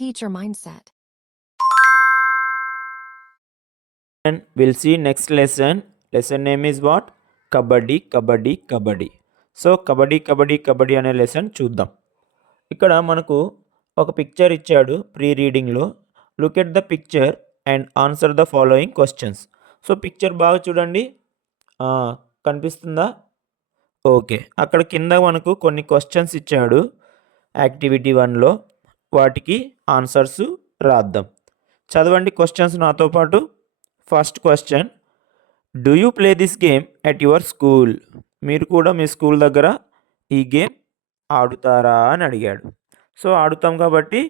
teach your mindset. And we'll see next lesson. Lesson name is what? Kabaddi, Kabaddi, Kabaddi. So kabaddi kabaddi kabaddi అనే lesson చూద్దాం. ఇక్కడ మనకు ఒక picture ఇచ్చాడు ప్రీ రీడింగ్లో. Look at the picture and answer the following questions. So picture బాగా చూడండి, కనిపిస్తుందా? ఓకే, అక్కడ కింద మనకు కొన్ని క్వశ్చన్స్ ఇచ్చాడు యాక్టివిటీ 1లో. వాటికి ఆన్సర్స్ రాద్దాం. చదవండి క్వశ్చన్స్ నాతో పాటు. First question, do you play this game at your school? మీరు కూడా మీ స్కూల్ దగ్గర ఈ గేమ్ ఆడుతారా అని అడిగాడు. సో ఆడుతాం కాబట్టి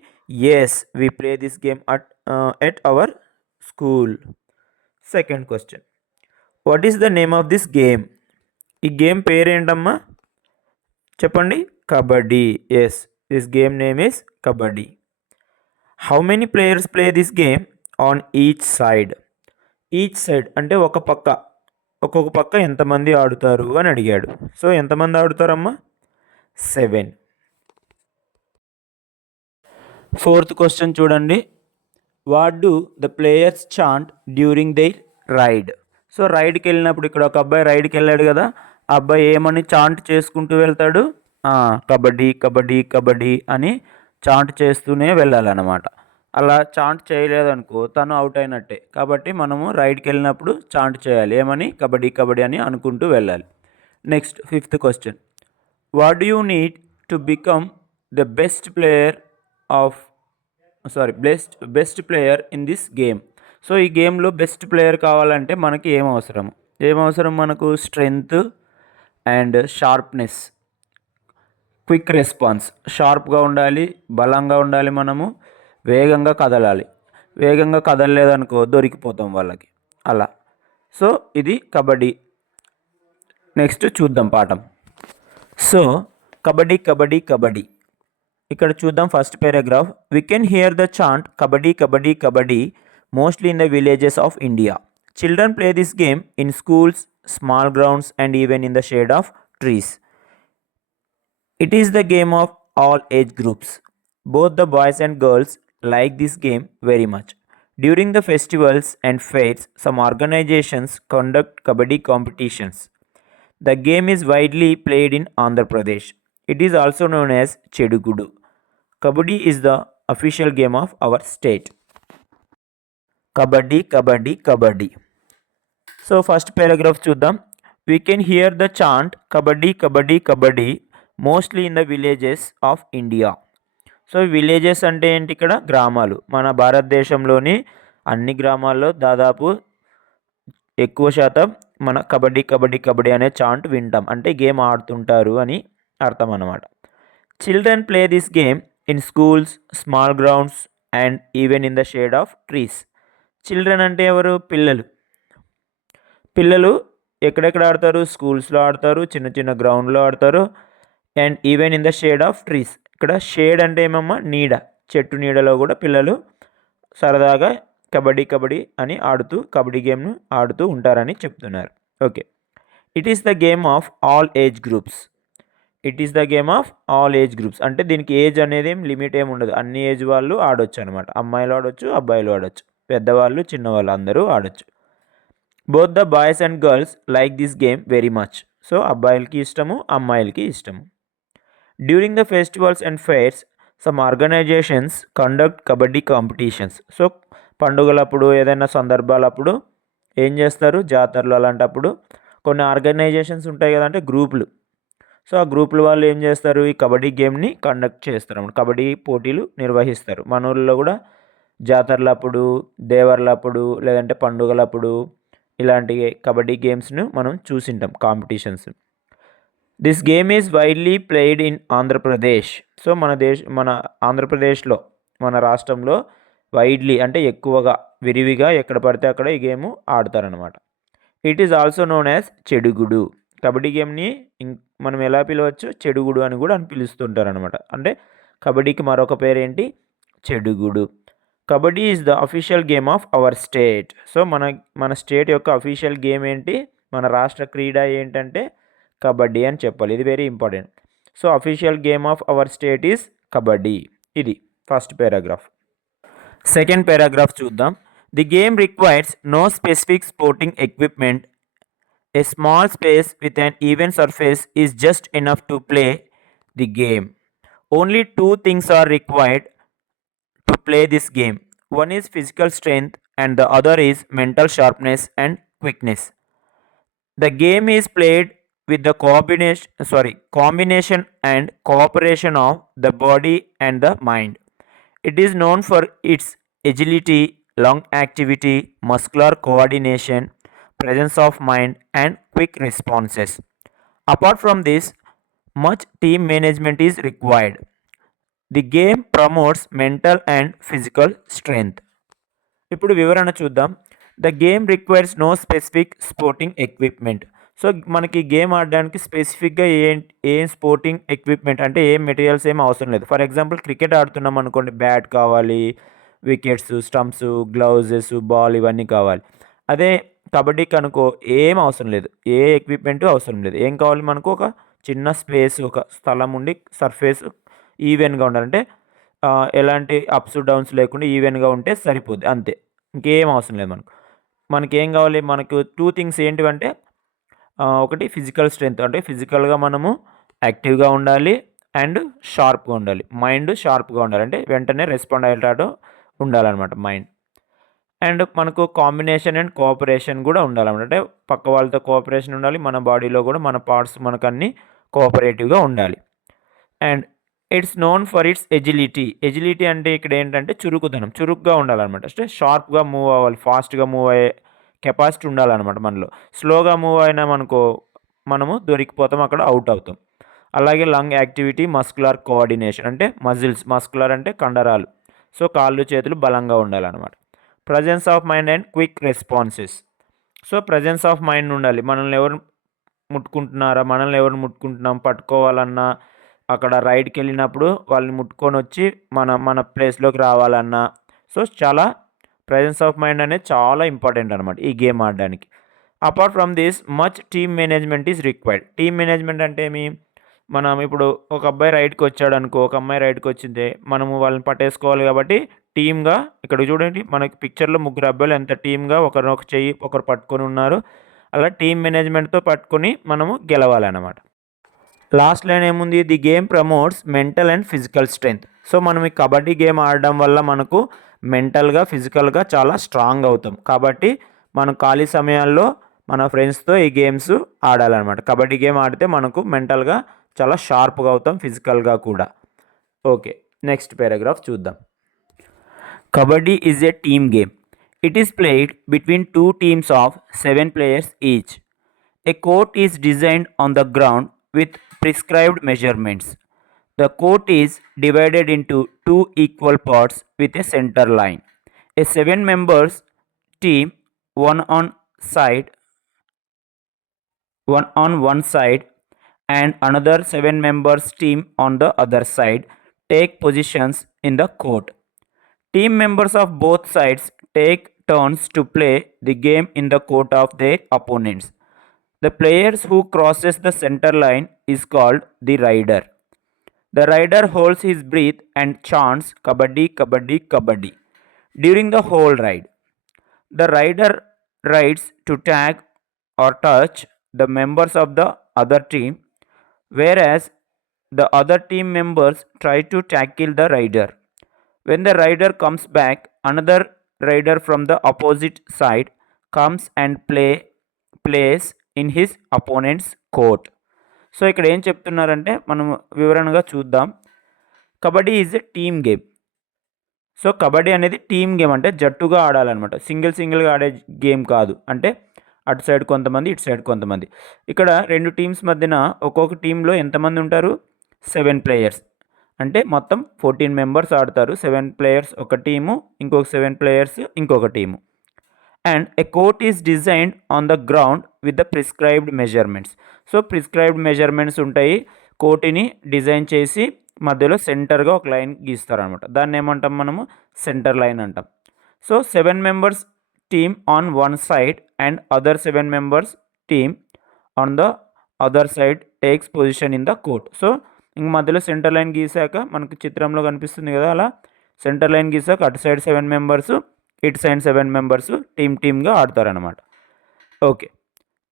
yes we play this game at our school. Second question, what is the name of this game? ఈ గేమ్ పేరేంటమ్మా చెప్పండి. Kabaddi. Yes, this game name is kabaddi. How many players play this game on each side? Each side అంటే ఒక్కొక్క పక్క ఎంతమంది ఆడుతారు అని అడిగాడు. సో ఎంతమంది ఆడుతారమ్మా? 7. ఫోర్త్ క్వశ్చన్ చూడండి, what do the players chant during they raid? So రైడ్కి వెళ్ళినప్పుడు ఇక్కడ ఒక అబ్బాయి రైడ్కి వెళ్ళాడు కదా, ఆ అబ్బాయి ఏమని చాంట్ చేసుకుంటూ వెళ్తాడు? కబడ్డీ కబడ్డీ కబడ్డీ అని చాంట్ చేస్తూనే వెళ్ళాలన్నమాట. అలా చాంట్ చేయలేదనుకో తను అవుట్ అయినట్టే. కాబట్టి మనము రైడ్కి వెళ్ళినప్పుడు చాంట్ చేయాలి, ఏమని? కబడ్డీ కబడ్డీ అని అనుకుంటూ వెళ్ళాలి. Next fifth question, what do you need to become the best player in this game? So ఈ గేమ్లో బెస్ట్ ప్లేయర్ కావాలంటే మనకి ఏమవసరం మనకు? Strength and sharpness, quick response. షార్ప్గా ఉండాలి, బలంగా ఉండాలి, మనము వేగంగా కదలలేదనుకో దొరికిపోతాం వాళ్ళకి అలా. సో ఇది కబడ్డీ. నెక్స్ట్ చూద్దాం పాఠం. సో కబడ్డీ కబడ్డీ కబడ్డీ ఇక్కడ చూద్దాం. First paragraph, we can hear the chant kabaddi kabaddi kabaddi mostly in the villages of India. Children play this game in schools, small grounds and even in the shade of trees. It is the game of all age groups. Both the boys and girls like this game very much. During the festivals and fairs, some organizations conduct kabaddi competitions. The game is widely played in Andhra Pradesh. It is also known as Chedugudu. Kabaddi is the official game of our state. Kabaddi, kabaddi, kabaddi. So first paragraph చూద్దాం. We can hear the chant kabaddi, kabaddi, kabaddi mostly in the villages of India. So villages అంటే ఏంటి? ఇక్కడ గ్రామాలు. మన భారతదేశంలోని అన్ని గ్రామాల్లో దాదాపు ఎక్కువ శాతం మన కబడ్డీ కబడ్డీ కబడ్డీ అనే చాంట్ వింటాం. అంటే గేమ్ ఆడుతుంటారు అని అర్థం అన్నమాట. Children play this game in schools, small grounds and even in the shade of trees. Children అంటే ఎవరు? పిల్లలు ఎక్కడెక్కడ ఆడతారు? స్కూల్స్లో ఆడతారు, చిన్న చిన్న గ్రౌండ్లో ఆడతారు, and even in the shade of trees. ఇక్కడ షేడ్ అంటే ఏమమ్మా? నీడ. చెట్టు నీడలో కూడా పిల్లలు సరదాగా కబడ్డీ కబడ్డీ అని కబడ్డీ గేమ్ను ఆడుతూ ఉంటారని చెప్తున్నారు. Okay, it is the game of all age groups. అంటే దీనికి ఏజ్ అనేది లిమిట్ ఏమి ఉండదు. అన్ని ఏజ్ వాళ్ళు ఆడొచ్చు అనమాట. అమ్మాయిలు ఆడొచ్చు, అబ్బాయిలు ఆడొచ్చు, పెద్దవాళ్ళు చిన్నవాళ్ళు అందరూ ఆడొచ్చు. Both the boys and girls like this game very much. So అబ్బాయిలకి ఇష్టము, అమ్మాయిలకి ఇష్టము. During the festivals and fairs some organisations conduct kabaddi competitions. So పండుగలప్పుడు, ఏదైనా సందర్భాలప్పుడు ఏం చేస్తారు? జాతరలు అలాంటప్పుడు కొన్ని ఆర్గనైజేషన్స్ ఉంటాయి కదంటే గ్రూపులు. సో ఆ గ్రూపుల వాళ్ళు ఏం చేస్తారు? ఈ కబడ్డీ గేమ్ని కండక్ట్ చేస్తారు, కబడ్డీ పోటీలు నిర్వహిస్తారు. మన ఊళ్ళో కూడా జాతరలప్పుడు, దేవర్లప్పుడు, లేదంటే పండుగలప్పుడు ఇలాంటి కబడ్డీ గేమ్స్ను మనం చూసింటాం, competitions. This game is widely played in Andhra Pradesh. So మన ఆంధ్రప్రదేశ్లో, మన రాష్ట్రంలో వైడ్లీ అంటే ఎక్కువగా, విరివిగా ఎక్కడ పడితే అక్కడ ఈ గేమ్ ఆడతారనమాట. It is also known as chedugudu. Kabaddi గేమ్ని మనం ఎలా పిలవచ్చు? చెడుగుడు అని కూడా పిలుస్తుంటారనమాట. అంటే కబడ్డీకి మరొక పేరేంటి? Chedugudu. Kabaddi is the official game of our state. So మన స్టేట్ యొక్క అఫీషియల్ గేమ్ ఏంటి? మన రాష్ట్ర క్రీడ ఏంటంటే కబడ్డీ అని చెప్పాలి. ఇది very important. So official game of our state is kabaddi. ఇది ఫస్ట్ పారాగ్రాఫ్. సెకండ్ పారాగ్రాఫ్ చూద్దాం. The game requires no specific sporting equipment. A small space with an even surface is just enough to play the game. Only two things are required to play this game. One is physical strength and the other is mental sharpness and quickness. The game is played with the combination and cooperation of the body and the mind. It is known for its agility, lung activity, muscular coordination, presence of mind, and quick responses. Apart from this, much team management is required. The game promotes mental and physical strength. ఇప్పుడు వివరణ చూద్దాం. The game requires no specific sporting equipment. So మనకి game ఆడడానికి స్పెసిఫిక్గా ఏం sporting equipment అంటే ఏం materials ఏం అవసరం లేదు. ఫర్ ఎగ్జాంపుల్ క్రికెట్ ఆడుతున్నాం అనుకోండి, బ్యాట్ కావాలి, వికెట్స్, స్టంప్స్, గ్లౌజెస్, బాల్ ఇవన్నీ కావాలి. అదే కబడ్డీకి అనుకో ఏం అవసరం లేదు, ఏ ఎక్విప్మెంట్ అవసరం లేదు. ఏం కావాలి మనకు? ఒక చిన్న స్పేస్, ఒక స్థలం ఉండి సర్ఫేస్ ఈవెన్గా ఉండాలంటే ఎలాంటి అప్స్ డౌన్స్ లేకుండా ఈవెన్గా ఉంటే సరిపోద్ది, అంతే. ఇంకేం అవసరం లేదు మనకు. మనకేం కావాలి? మనకు టూ థింగ్స్ ఏంటివంటే ఒకటి ఫిజికల్ స్ట్రెంత్, అంటే ఫిజికల్గా మనము యాక్టివ్గా ఉండాలి అండ్ షార్ప్గా ఉండాలి. మైండ్ షార్ప్గా ఉండాలి, అంటే వెంటనే రెస్పాండ్ అయ్యేటట్టు ఉండాలన్నమాట మైండ్. అండ్ మనకు కాంబినేషన్ అండ్ కోఆపరేషన్ కూడా ఉండాలన్నమాట, అంటే పక్క వాళ్ళతో కోఆపరేషన్ ఉండాలి, మన బాడీలో కూడా మన పార్ట్స్ మనకు అన్నీ కోఆపరేటివ్గా ఉండాలి. And it's known for it's agility. Agility అంటే ఇక్కడ ఏంటంటే చురుకుదనం, చురుగ్గా ఉండాలన్నమాట, అంటే షార్ప్గా మూవ్ అవ్వాలి, ఫాస్ట్గా మూవ్ అయ్యే కెపాసిటీ ఉండాలన్నమాట మనలో. స్లోగా మూవ్ అయినామనుకో మనము దొరికిపోతాం, అక్కడ అవుట్ అవుతాం. అలాగే లంగ్ యాక్టివిటీ, మస్కులర్ కోఆర్డినేషన్ అంటే మజిల్స్, మస్కులర్ అంటే కండరాలు, సో కాళ్ళు చేతులు బలంగా ఉండాలన్నమాట. Presence of mind and quick responses. So presence of mind ఉండాలి, మనల్ని ఎవరు ముట్టుకుంటున్నారా, మనల్ని ఎవరు ముట్టుకుంటున్నాం పట్టుకోవాలన్నా, అక్కడ రైడ్కి వెళ్ళినప్పుడు వాళ్ళని ముట్టుకొని వచ్చి మన ప్లేస్లోకి రావాలన్నా, సో చాలా ప్రెజెన్స్ ఆఫ్ మైండ్ అనేది చాలా ఇంపార్టెంట్ అనమాట ఈ గేమ్ ఆడడానికి. Apart from this much team management is required. Team management అంటే ఏమి? మనం ఇప్పుడు ఒక అబ్బాయి రైడ్కి వచ్చాడు అనుకో, ఒక అమ్మాయి రైడ్కి వచ్చిందే, మనము వాళ్ళని పట్టేసుకోవాలి. కాబట్టి టీమ్గా, ఇక్కడ చూడండి మనకి పిక్చర్లో ముగ్గురు అబ్బాయిలు ఎంత టీమ్గా ఒకరు ఒక చెయ్యి ఒకరు పట్టుకొని ఉన్నారు. అలా టీమ్ మేనేజ్మెంట్తో పట్టుకొని మనము గెలవాలన్నమాట. లాస్ట్ లైన్ ఏముంది? The game promotes mental and physical strength. So మనం ఈ కబడ్డీ గేమ్ ఆడడం వల్ల మనకు మెంటల్గా, ఫిజికల్గా చాలా స్ట్రాంగ్ అవుతాం. కాబట్టి మనం ఖాళీ సమయాల్లో మన ఫ్రెండ్స్తో ఈ గేమ్స్ ఆడాలన్నమాట. కబడ్డీ గేమ్ ఆడితే మనకు మెంటల్గా చాలా షార్ప్గా అవుతాం, ఫిజికల్గా కూడా. ఓకే, నెక్స్ట్ పారాగ్రాఫ్ చూద్దాం. Kabaddi is a team game. It is played between two teams of 7 players each. A court is designed on the ground with prescribed measurements. The court is divided into 2 equal parts with a center line. A 7 members team, one on one side and another 7 members team on the other side, take positions in the court. Team members of both sides take turns to play the game in the court of their opponents. The players who crosses the center line is called the rider. The rider holds his breath and chants kabaddi kabaddi kabaddi during the whole ride. The rider rides to tag or touch the members of the other team, whereas the other team members try to tackle the rider. When the rider comes back, another rider from the opposite side comes and plays in his opponent's court. So ఇక్కడ ఏం చెప్తున్నారంటే మనం వివరణగా చూద్దాం. Kabaddi is a team game. So kabaddi అనేది team game, అంటే జట్టుగా ఆడాలన్నమాట, సింగిల్గా ఆడే గేమ్ కాదు. అంటే అటు సైడ్ కొంతమంది, ఇటు సైడ్ కొంతమంది. ఇక్కడ 2 టీమ్స్ మధ్యన ఒక్కొక్క టీంలో ఎంతమంది ఉంటారు? 7 players, అంటే మొత్తం 14 members ఆడతారు. 7 players ఒక టీము, ఇంకొక 7 players ఇంకొక team. And a court is designed on the ground with the prescribed measurements. So prescribed measurements ఉంటాయి, కోర్టుని డిజైన్ చేసి మధ్యలో సెంటర్గా ఒక లైన్ గీస్తారనమాట. దాన్ని ఏమంటాం మనము? సెంటర్ లైన్ అంటాం. So 7 members team on one side and other 7 members team on the other side takes position in the court. So ఇంక మధ్యలో సెంటర్ లైన్ గీసాక మనకు చిత్రంలో కనిపిస్తుంది కదా, అలా సెంటర్ లైన్ గీసాక అటు సైడ్ 7 మెంబర్స్, ఇటు సైడ్ 7 మెంబర్స్ టీమ్గా ఆడతారనమాట. Okay.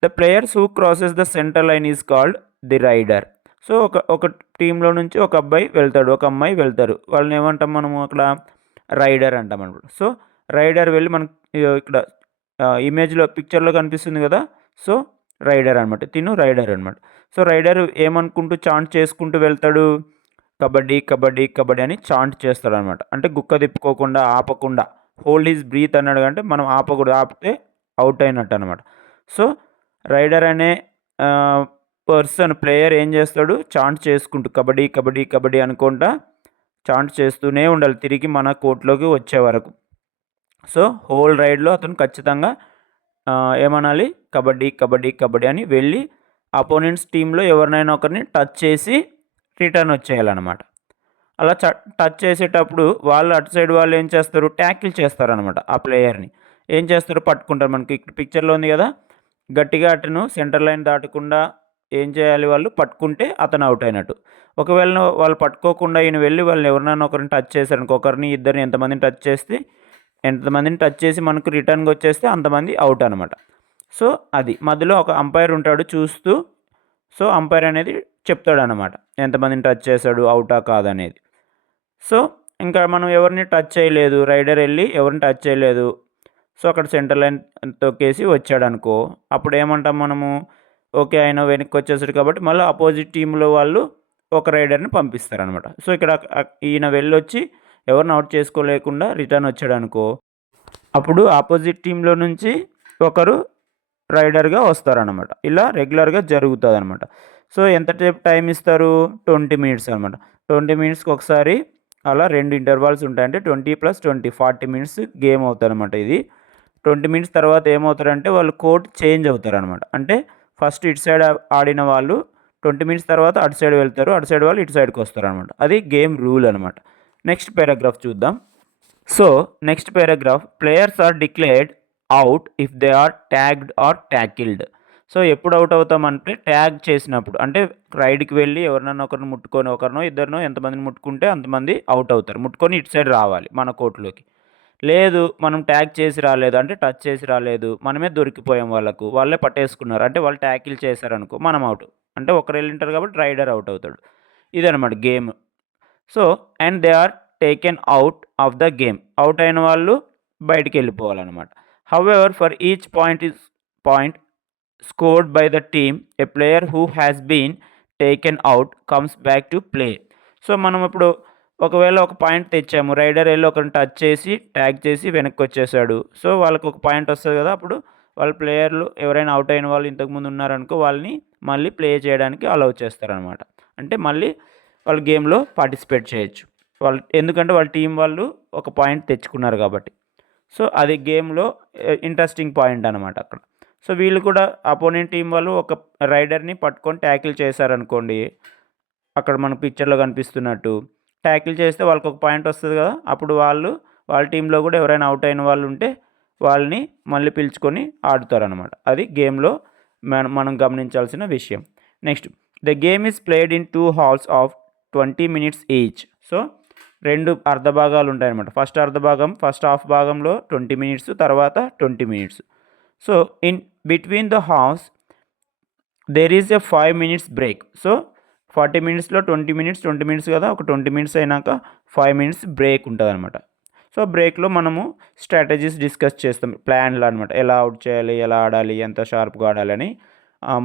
The players who crosses the centre line is called the raider. So ఒక టీంలో నుంచి ఒక అబ్బాయి వెళ్తాడు, ఒక అమ్మాయి వెళ్తారు. వాళ్ళని ఏమంటాం మనము అక్కడ? రైడర్ అంటాం అనమాట. సో రైడర్ వెళ్ళి మనకి ఇక్కడ ఇమేజ్లో పిక్చర్లో కనిపిస్తుంది కదా, సో రైడర్ అనమాట, తిను రైడర్ అనమాట. సో రైడర్ ఏమనుకుంటూ చాంట్ చేసుకుంటూ వెళ్తాడు, కబడ్డీ కబడ్డీ కబడ్డీ అని చాంట్ చేస్తాడు అనమాట. అంటే గుక్క తిప్పుకోకుండా ఆపకుండా, హోల్డ్ ఈజ్ బ్రీత్ అన్నాడు అంటే మనం ఆపకూడదు, ఆపితే అవుట్ అయినట్టు అనమాట. సో రైడర్ అనే ప్లేయర్ ఏం చేస్తాడు, చాంట్ చేసుకుంటూ కబడ్డీ కబడ్డీ కబడ్డీ అనుకుంటా చాంట్ చేస్తూనే ఉండాలి తిరిగి మన కోర్టులోకి వచ్చే వరకు. సో హోల్ రైడ్లో అతను ఖచ్చితంగా ఏమనాలి, కబడ్డీ కబడ్డీ కబడ్డీ అని వెళ్ళి అపోనెంట్స్ టీంలో ఎవరినైనా ఒకరిని టచ్ చేసి రిటర్న్ వచ్చేయాలన్నమాట. అలా టచ్ చేసేటప్పుడు వాళ్ళు అటు సైడ్ వాళ్ళు ఏం చేస్తారు, ట్యాకిల్ చేస్తారనమాట. ఆ ప్లేయర్ని ఏం చేస్తారు, పట్టుకుంటారు. మనకి ఇక్కడ పిక్చర్లో ఉంది కదా, గట్టిగా అతను సెంటర్ లైన్ దాటకుండా ఏం చేయాలి, వాళ్ళు పట్టుకుంటే అతను అవుట్ అయినట్టు. ఒకవేళ వాళ్ళు పట్టుకోకుండా ఈయన వెళ్ళి వాళ్ళని ఎవరినైనా ఒకరిని టచ్ చేశారు, ఇంకొకరిని ఇద్దరిని ఎంతమందిని టచ్ చేసి మనకు రిటర్న్గా వచ్చేస్తే అంతమంది అవుట్ అనమాట. సో అది మధ్యలో ఒక అంపైర్ ఉంటాడు చూస్తూ. సో అంపైర్ అనేది చెప్తాడు అనమాట ఎంతమందిని టచ్ చేశాడు, అవుటా కాదనేది. సో ఇంకా మనం ఎవరిని టచ్ చేయలేదు, రైడర్ వెళ్ళి ఎవరిని టచ్ చేయలేదు, సో అక్కడ సెంటర్ లైన్ తొక్కేసి వచ్చాడు అనుకో, అప్పుడు ఏమంటాం మనము, ఓకే ఆయన వెనక్కి వచ్చేసాడు కాబట్టి మళ్ళీ అపోజిట్ టీంలో వాళ్ళు ఒక రైడర్ని పంపిస్తారనమాట. సో ఇక్కడ ఈయన వెళ్ళొచ్చి ఎవరిని అవుట్ చేసుకోలేకుండా రిటర్న్ వచ్చాడు అనుకో, అప్పుడు ఆపోజిట్ టీంలో నుంచి ఒకరు రైడర్గా వస్తారనమాట. ఇలా రెగ్యులర్గా జరుగుతుంది అనమాట. సో ఎంతసేపు టైం ఇస్తారు, 20 మినిట్స్ అనమాట. 20 మినిట్స్కి ఒకసారి అలా 2 ఇంటర్వాల్స్ ఉంటాయి. అంటే 20+20 40 మినిట్స్ గేమ్ అవుతుంది అనమాట. ఇది 20 మినిట్స్ తర్వాత ఏమవుతారంటే వాళ్ళు కోర్ట్ చేంజ్ అవుతారనమాట. అంటే ఫస్ట్ ఇటు సైడ్ ఆడిన వాళ్ళు 20 మినిట్స్ తర్వాత అటు సైడ్ వెళ్తారు, అటు సైడ్ వాళ్ళు ఇటు సైడ్కి వస్తారనమాట. అది గేమ్ రూల్ అనమాట. నెక్స్ట్ పారాగ్రాఫ్ చూద్దాం. So next paragraph, players are declared out if they are tagged or tackled. So ఎప్పుడు అవుట్ అవుతామంటే ట్యాగ్ చేసినప్పుడు, అంటే రైడ్కి వెళ్ళి ఎవరినైనా ఒకరిని ముట్టుకొని, ఒకరినో ఇద్దరినో ఎంతమందిని ముట్టుకుంటే అంతమంది అవుట్ అవుతారు. ముట్టుకొని ఇటు సైడ్ రావాలి మన కోర్టులోకి. లేదు మనం ట్యాగ్ చేసి రాలేదు, అంటే టచ్ చేసి రాలేదు, మనమే దొరికిపోయాం వాళ్ళకు, వాళ్ళే పట్టేసుకున్నారు, అంటే వాళ్ళు ట్యాకిల్ చేశారనుకో మనం అవుట్. అంటే ఒకరు వెళ్ళింటారు కాబట్టి రైడర్ అవుట్ అవుతాడు. ఇదనమాట game. So and they are taken out of the game, out అయిన వాళ్ళు బయటికి వెళ్ళిపోవాలన్నమాట. However for each point scored by the team, a player who has been taken out comes back to play. So మనం ఇప్పుడు ఒకవేళ ఒక point తెచ్చాము, rider వెళ్ళి ఒకరిని టచ్ చేసి ట్యాగ్ చేసి వెనక్కి వచ్చేసాడు, సో వాళ్ళకి ఒక పాయింట్ వస్తుంది కదా, అప్పుడు వాళ్ళ ప్లేయర్లు ఎవరైనా అవుట్ అయిన వాళ్ళు ఇంతకుముందు ఉన్నారనుకో వాళ్ళని మళ్ళీ ప్లే చేయడానికి అలౌ చేస్తారనమాట. అంటే మళ్ళీ వాళ్ళు గేమ్లో పార్టిసిపేట్ చేయొచ్చు వాళ్ళు, ఎందుకంటే వాళ్ళ టీం వాళ్ళు ఒక పాయింట్ తెచ్చుకున్నారు కాబట్టి. సో అది గేమ్లో ఇంట్రెస్టింగ్ పాయింట్ అనమాట అక్కడ. సో వీళ్ళు కూడా అపోనెంట్ టీం వాళ్ళు ఒక రైడర్ని పట్టుకొని ట్యాకిల్ చేశారనుకోండి, అక్కడ మన పిక్చర్లో కనిపిస్తున్నట్టు ట్యాకిల్ చేస్తే వాళ్ళకి ఒక పాయింట్ వస్తుంది కదా, అప్పుడు వాళ్ళ టీంలో కూడా ఎవరైనా అవుట్ అయిన వాళ్ళు ఉంటే వాళ్ళని మళ్ళీ పిలుచుకొని ఆడుతారనమాట. అది గేమ్లో మనం గమనించాల్సిన విషయం. Next, the game is played in 2 halves of 20 minutes each. So 2 అర్ధ భాగాలు ఉంటాయన్నమాట. ఫస్ట్ హాఫ్ భాగంలో 20 మినిట్స్, తర్వాత 20 minutes. So in between the halves there is a 5 minutes break. So 40 మినిట్స్లో 20 మినిట్స్ కదా, ఒక 20 మినిట్స్ అయినాక 5 మినిట్స్ బ్రేక్ ఉంటుంది అనమాట. సో బ్రేక్లో మనము స్ట్రాటజీస్ డిస్కస్ చేస్తాం, ప్లాన్లు అనమాట, ఎలా అవుట్ చేయాలి, ఎలా ఆడాలి, ఎంత షార్ప్గా ఆడాలని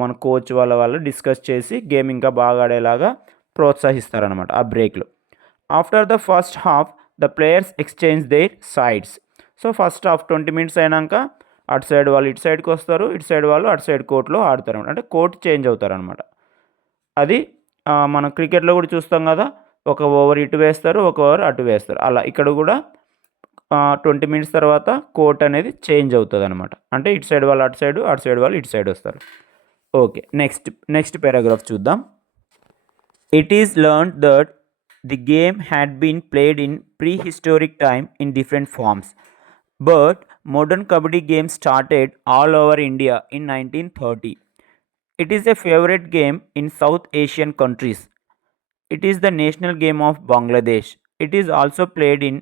మన కోచ్ వాళ్ళు డిస్కస్ చేసి గేమ్ ఇంకా బాగా ఆడేలాగా ప్రోత్సహిస్తారనమాట ఆ బ్రేక్లో. After the first half the players exchange their sides. So first half 20 minutes అయినాక అటు సైడ్ వాళ్ళు ఇటు సైడ్కి వస్తారు, ఇటు సైడ్ వాళ్ళు అటు సైడ్ కోర్టులో ఆడతారు అనమాట. అంటే కోర్ట్ చేంజ్ అవుతారనమాట. అది మనం క్రికెట్లో కూడా చూస్తాం కదా, ఒక ఓవర్ ఇటు వేస్తారు, ఒక ఓవర్ అటు వేస్తారు. అలా ఇక్కడ కూడా 20 మినిట్స్ తర్వాత కోర్ట్ అనేది చేంజ్ అవుతుంది అనమాట. అంటే ఇటు సైడ్ వాళ్ళు అటు సైడ్, అటు సైడ్ వాళ్ళు ఇటు సైడ్ వస్తారు. ఓకే, నెక్స్ట్ పారాగ్రాఫ్ చూద్దాం. It is learned that the game had been played in prehistoric time in different forms, but modern kabaddi game started all over India in 1930. It is a favorite game in South Asian countries. It is the national game of Bangladesh. It is also played in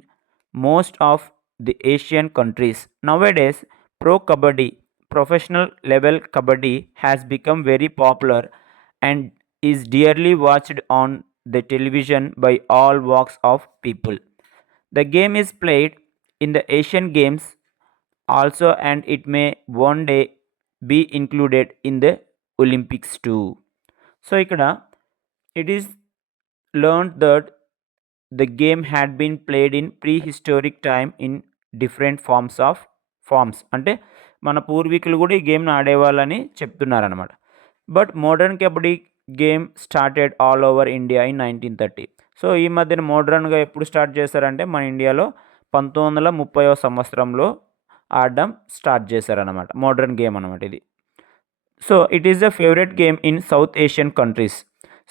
most of the Asian countries. Nowadays, pro kabaddi, professional level kabaddi has become very popular and is dearly watched on the television by all walks of people. The game is played in the Asian Games also, and it may one day be included in the Olympics too. So ఇక్కడ it is learned that the game had been played in prehistoric time in different forms అంటే మన పూర్వీకులు కూడా ఈ గేమ్ని ఆడేవాళ్ళని చెప్తున్నారనమాట. But modern kabaddi game started all over India in 1930. So ఈ మధ్యన మోడ్రన్గా ఎప్పుడు స్టార్ట్ చేశారంటే మన ఇండియాలో 1930వ సంవత్సరంలో ఆడడం స్టార్ట్ చేశారనమాట. మోడ్రన్ గేమ్ అనమాట ఇది. So it is the favourite game in south Asian countries.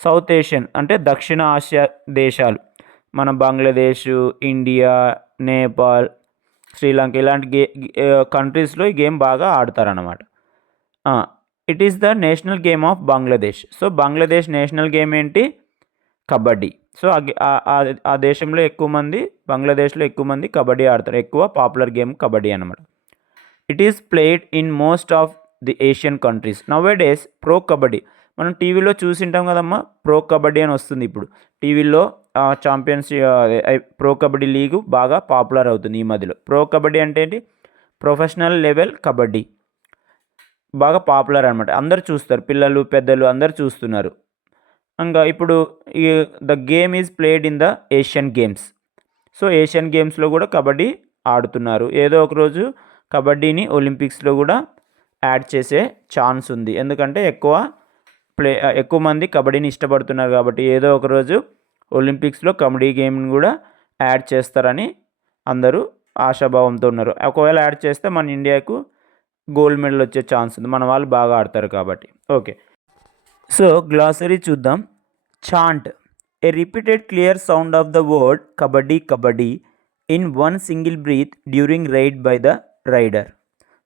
South Asian అంటే దక్షిణ ఆసియా దేశాలు, మన బంగ్లాదేశ్, ఇండియా, నేపాల్, శ్రీలంక ఇలాంటి కంట్రీస్లో ఈ గేమ్ బాగా ఆడతారన్నమాట. It is the national game of Bangladesh. So Bangladesh national game ఏంటి? కబడ్డీ. సో ఆ దేశంలో ఎక్కువ మంది, బంగ్లాదేశ్లో ఎక్కువ మంది కబడ్డీ ఆడతారు. ఎక్కువ పాపులర్ గేమ్ కబడ్డీ అనమాట. It is played in most of the Asian countries. Nowadays pro kabaddi మనం టీవీలో చూసింటాం కదమ్మా, ప్రో కబడ్డీ అని వస్తుంది ఇప్పుడు టీవీలో. ఛాంపియన్స్ ప్రో కబడ్డీ లీగు బాగా పాపులర్ అవుతుంది ఈ మధ్యలో. ప్రో కబడ్డీ అంటే ఏంటి? ప్రొఫెషనల్ లెవెల్ కబడ్డీ బాగా పాపులర్ అనమాట. అందరు చూస్తారు, పిల్లలు పెద్దలు అందరు చూస్తున్నారు. ఇంకా ఇప్పుడు ఈ the game is played in the Asian games. So Asian గేమ్స్లో కూడా కబడ్డీ ఆడుతున్నారు. ఏదో ఒక రోజు కబడ్డీని ఒలింపిక్స్లో కూడా యాడ్ చేసే ఛాన్స్ ఉంది. ఎందుకంటే ఎక్కువ మంది కబడ్డీని ఇష్టపడుతున్నారు కాబట్టి ఏదో ఒక రోజు ఒలింపిక్స్లో కబడ్డీ గేమ్ని కూడా యాడ్ చేస్తారని అందరూ ఆశాభావంతో ఉన్నారు. ఒకవేళ యాడ్ చేస్తే మన ఇండియాకు గోల్డ్ మెడల్ వచ్చే ఛాన్స్ ఉంది, మన వాళ్ళు బాగా ఆడతారు కాబట్టి. ఓకే, సో గ్లాసరీ చూద్దాం. Chant, a repeated clear sound of the word kabaddi kabaddi in one single breath during raid by the raider.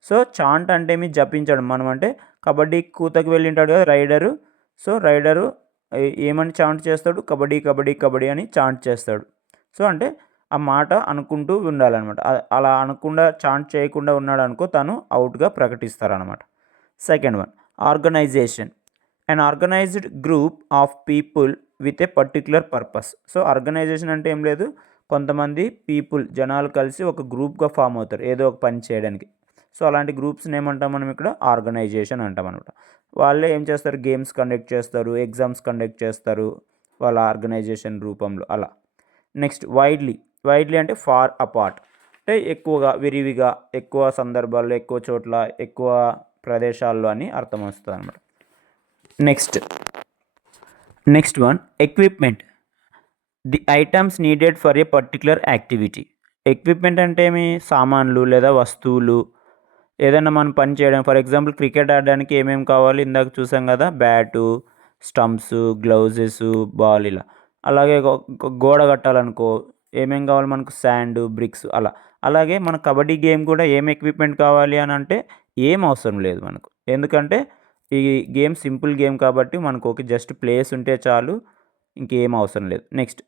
So chant అంటే మీ జపించడం. మనం అంటే కబడ్డీ కూతకు వెళ్ళింటాడు కదా రైడరు. సో రైడరు ఏమని చాంట్ చేస్తాడు? కబడ్డీ కబడ్డీ కబడ్డీ అని చాంట్ చేస్తాడు. సో అంటే ఆ మాట అనుకుంటూ ఉండాలన్నమాట. అలా అనకుండా చాంట్ చేయకుండా ఉన్నాడు అనుకో, తను అవుట్గా ప్రకటిస్తారనమాట. Second one, organisation, an organised group of people with a particular purpose. So organisation అంటే ఏం లేదు, కొంతమంది పీపుల్ జనాలు కలిసి ఒక గ్రూప్గా ఫామ్ అవుతారు ఏదో ఒక పని చేయడానికి. సో అలాంటి గ్రూప్స్ని ఏమంటాం మనం ఇక్కడ? ఆర్గనైజేషన్ అంటాం అనమాట. వాళ్ళే ఏం చేస్తారు? గేమ్స్ కండక్ట్ చేస్తారు, ఎగ్జామ్స్ కండక్ట్ చేస్తారు వాళ్ళ ఆర్గనైజేషన్ రూపంలో అలా. Next widely. వైడ్లీ అంటే ఫార్ అపార్ట్, అంటే ఎక్కువగా, విరివిగా, ఎక్కువ సందర్భాల్లో, ఎక్కువ చోట్ల, ఎక్కువ ప్రదేశాల్లో అని అర్థం వస్తుంది అనమాట. Next one, equipment, the items needed for a particular activity. Equipment అంటే ఏమి? సామాన్లు లేదా వస్తువులు, ఏదైనా మనం పని చేయడం. ఫర్ ఎగ్జాంపుల్ క్రికెట్ ఆడడానికి ఏమేమి కావాలి ఇందాక చూసాం కదా, బ్యాటు, స్టంప్స్, గ్లౌజెస్, బాల్ ఇలా. అలాగే గోడ కట్టాలనుకో ఏమేమి కావాలి మనకు? శాండ్, బ్రిక్స్ అలా. అలాగే మన కబడ్డీ గేమ్ కూడా ఏం ఎక్విప్మెంట్ కావాలి అని అంటే ఏం అవసరం లేదు మనకు, ఎందుకంటే ఈ గేమ్ సింపుల్ గేమ్ కాబట్టి మనకు ఒక జస్ట్ ప్లేస్ ఉంటే చాలు, ఇంకేం అవసరం లేదు. Next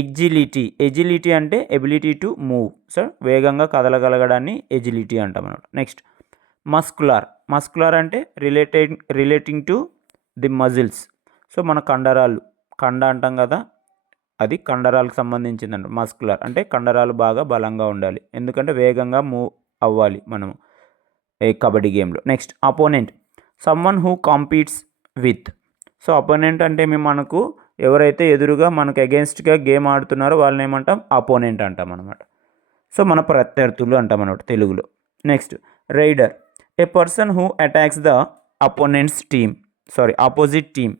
agility. ఎజిలిటీ అంటే ఎబిలిటీ టు మూవ్. సో వేగంగా కదలగలగడాన్ని ఎజిలిటీ అంటాం అన్నమాట. Next muscular. మస్కులార్ అంటే relating to the muscles. So మన కండరాలు, కండ అంటాం కదా, అది కండరాలకు సంబంధించిందంట. మస్కులార్ అంటే కండరాలు బాగా బలంగా ఉండాలి, ఎందుకంటే వేగంగా మూవ్ అవ్వాలి మనము ఈ కబడ్డీ గేమ్లో. Next opponent, someone who competes with. So opponent అంటే మనకు ఎవరైతే ఎదురుగా మనకు అగెన్స్ట్గా గేమ్ ఆడుతున్నారో వాళ్ళని ఏమంటాం? అపోనెంట్ అంటాం అనమాట. సో మన ప్రత్యర్థులు అంటాం అనమాట తెలుగులో. Next raider, a person who attacks the opposite team.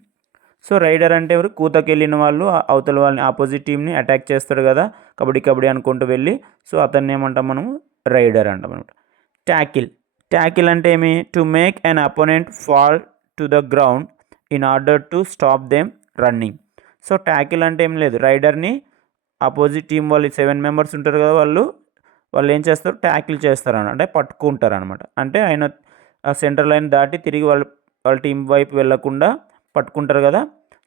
So raider అంటే ఎవరు? కూతకెళ్ళిన వాళ్ళు అవతల వాళ్ళని, ఆపోజిట్ టీమ్ని అటాక్ చేస్తాడు కదా కబడ్డీ కబడ్డీ అనుకుంటూ వెళ్ళి. సో అతన్ని ఏమంటాం మనము? రైడర్ అంటాం అనమాట. ట్యాకిల్ అంటే ఏమి? To make an opponent fall to the ground in order to stop them running. So tackle అంటే ఏం లేదు, రైడర్ని ఆపోజిట్ టీం వాళ్ళు 7 మెంబర్స్ ఉంటారు కదా, వాళ్ళు ఏం చేస్తారు? ట్యాకిల్ చేస్తారు అంటే పట్టుకుంటారు అనమాట. అంటే ఆయన సెంటర్ లైన్ దాటి తిరిగి వాళ్ళ టీం వైపు వెళ్ళకుండా పట్టుకుంటారు కదా.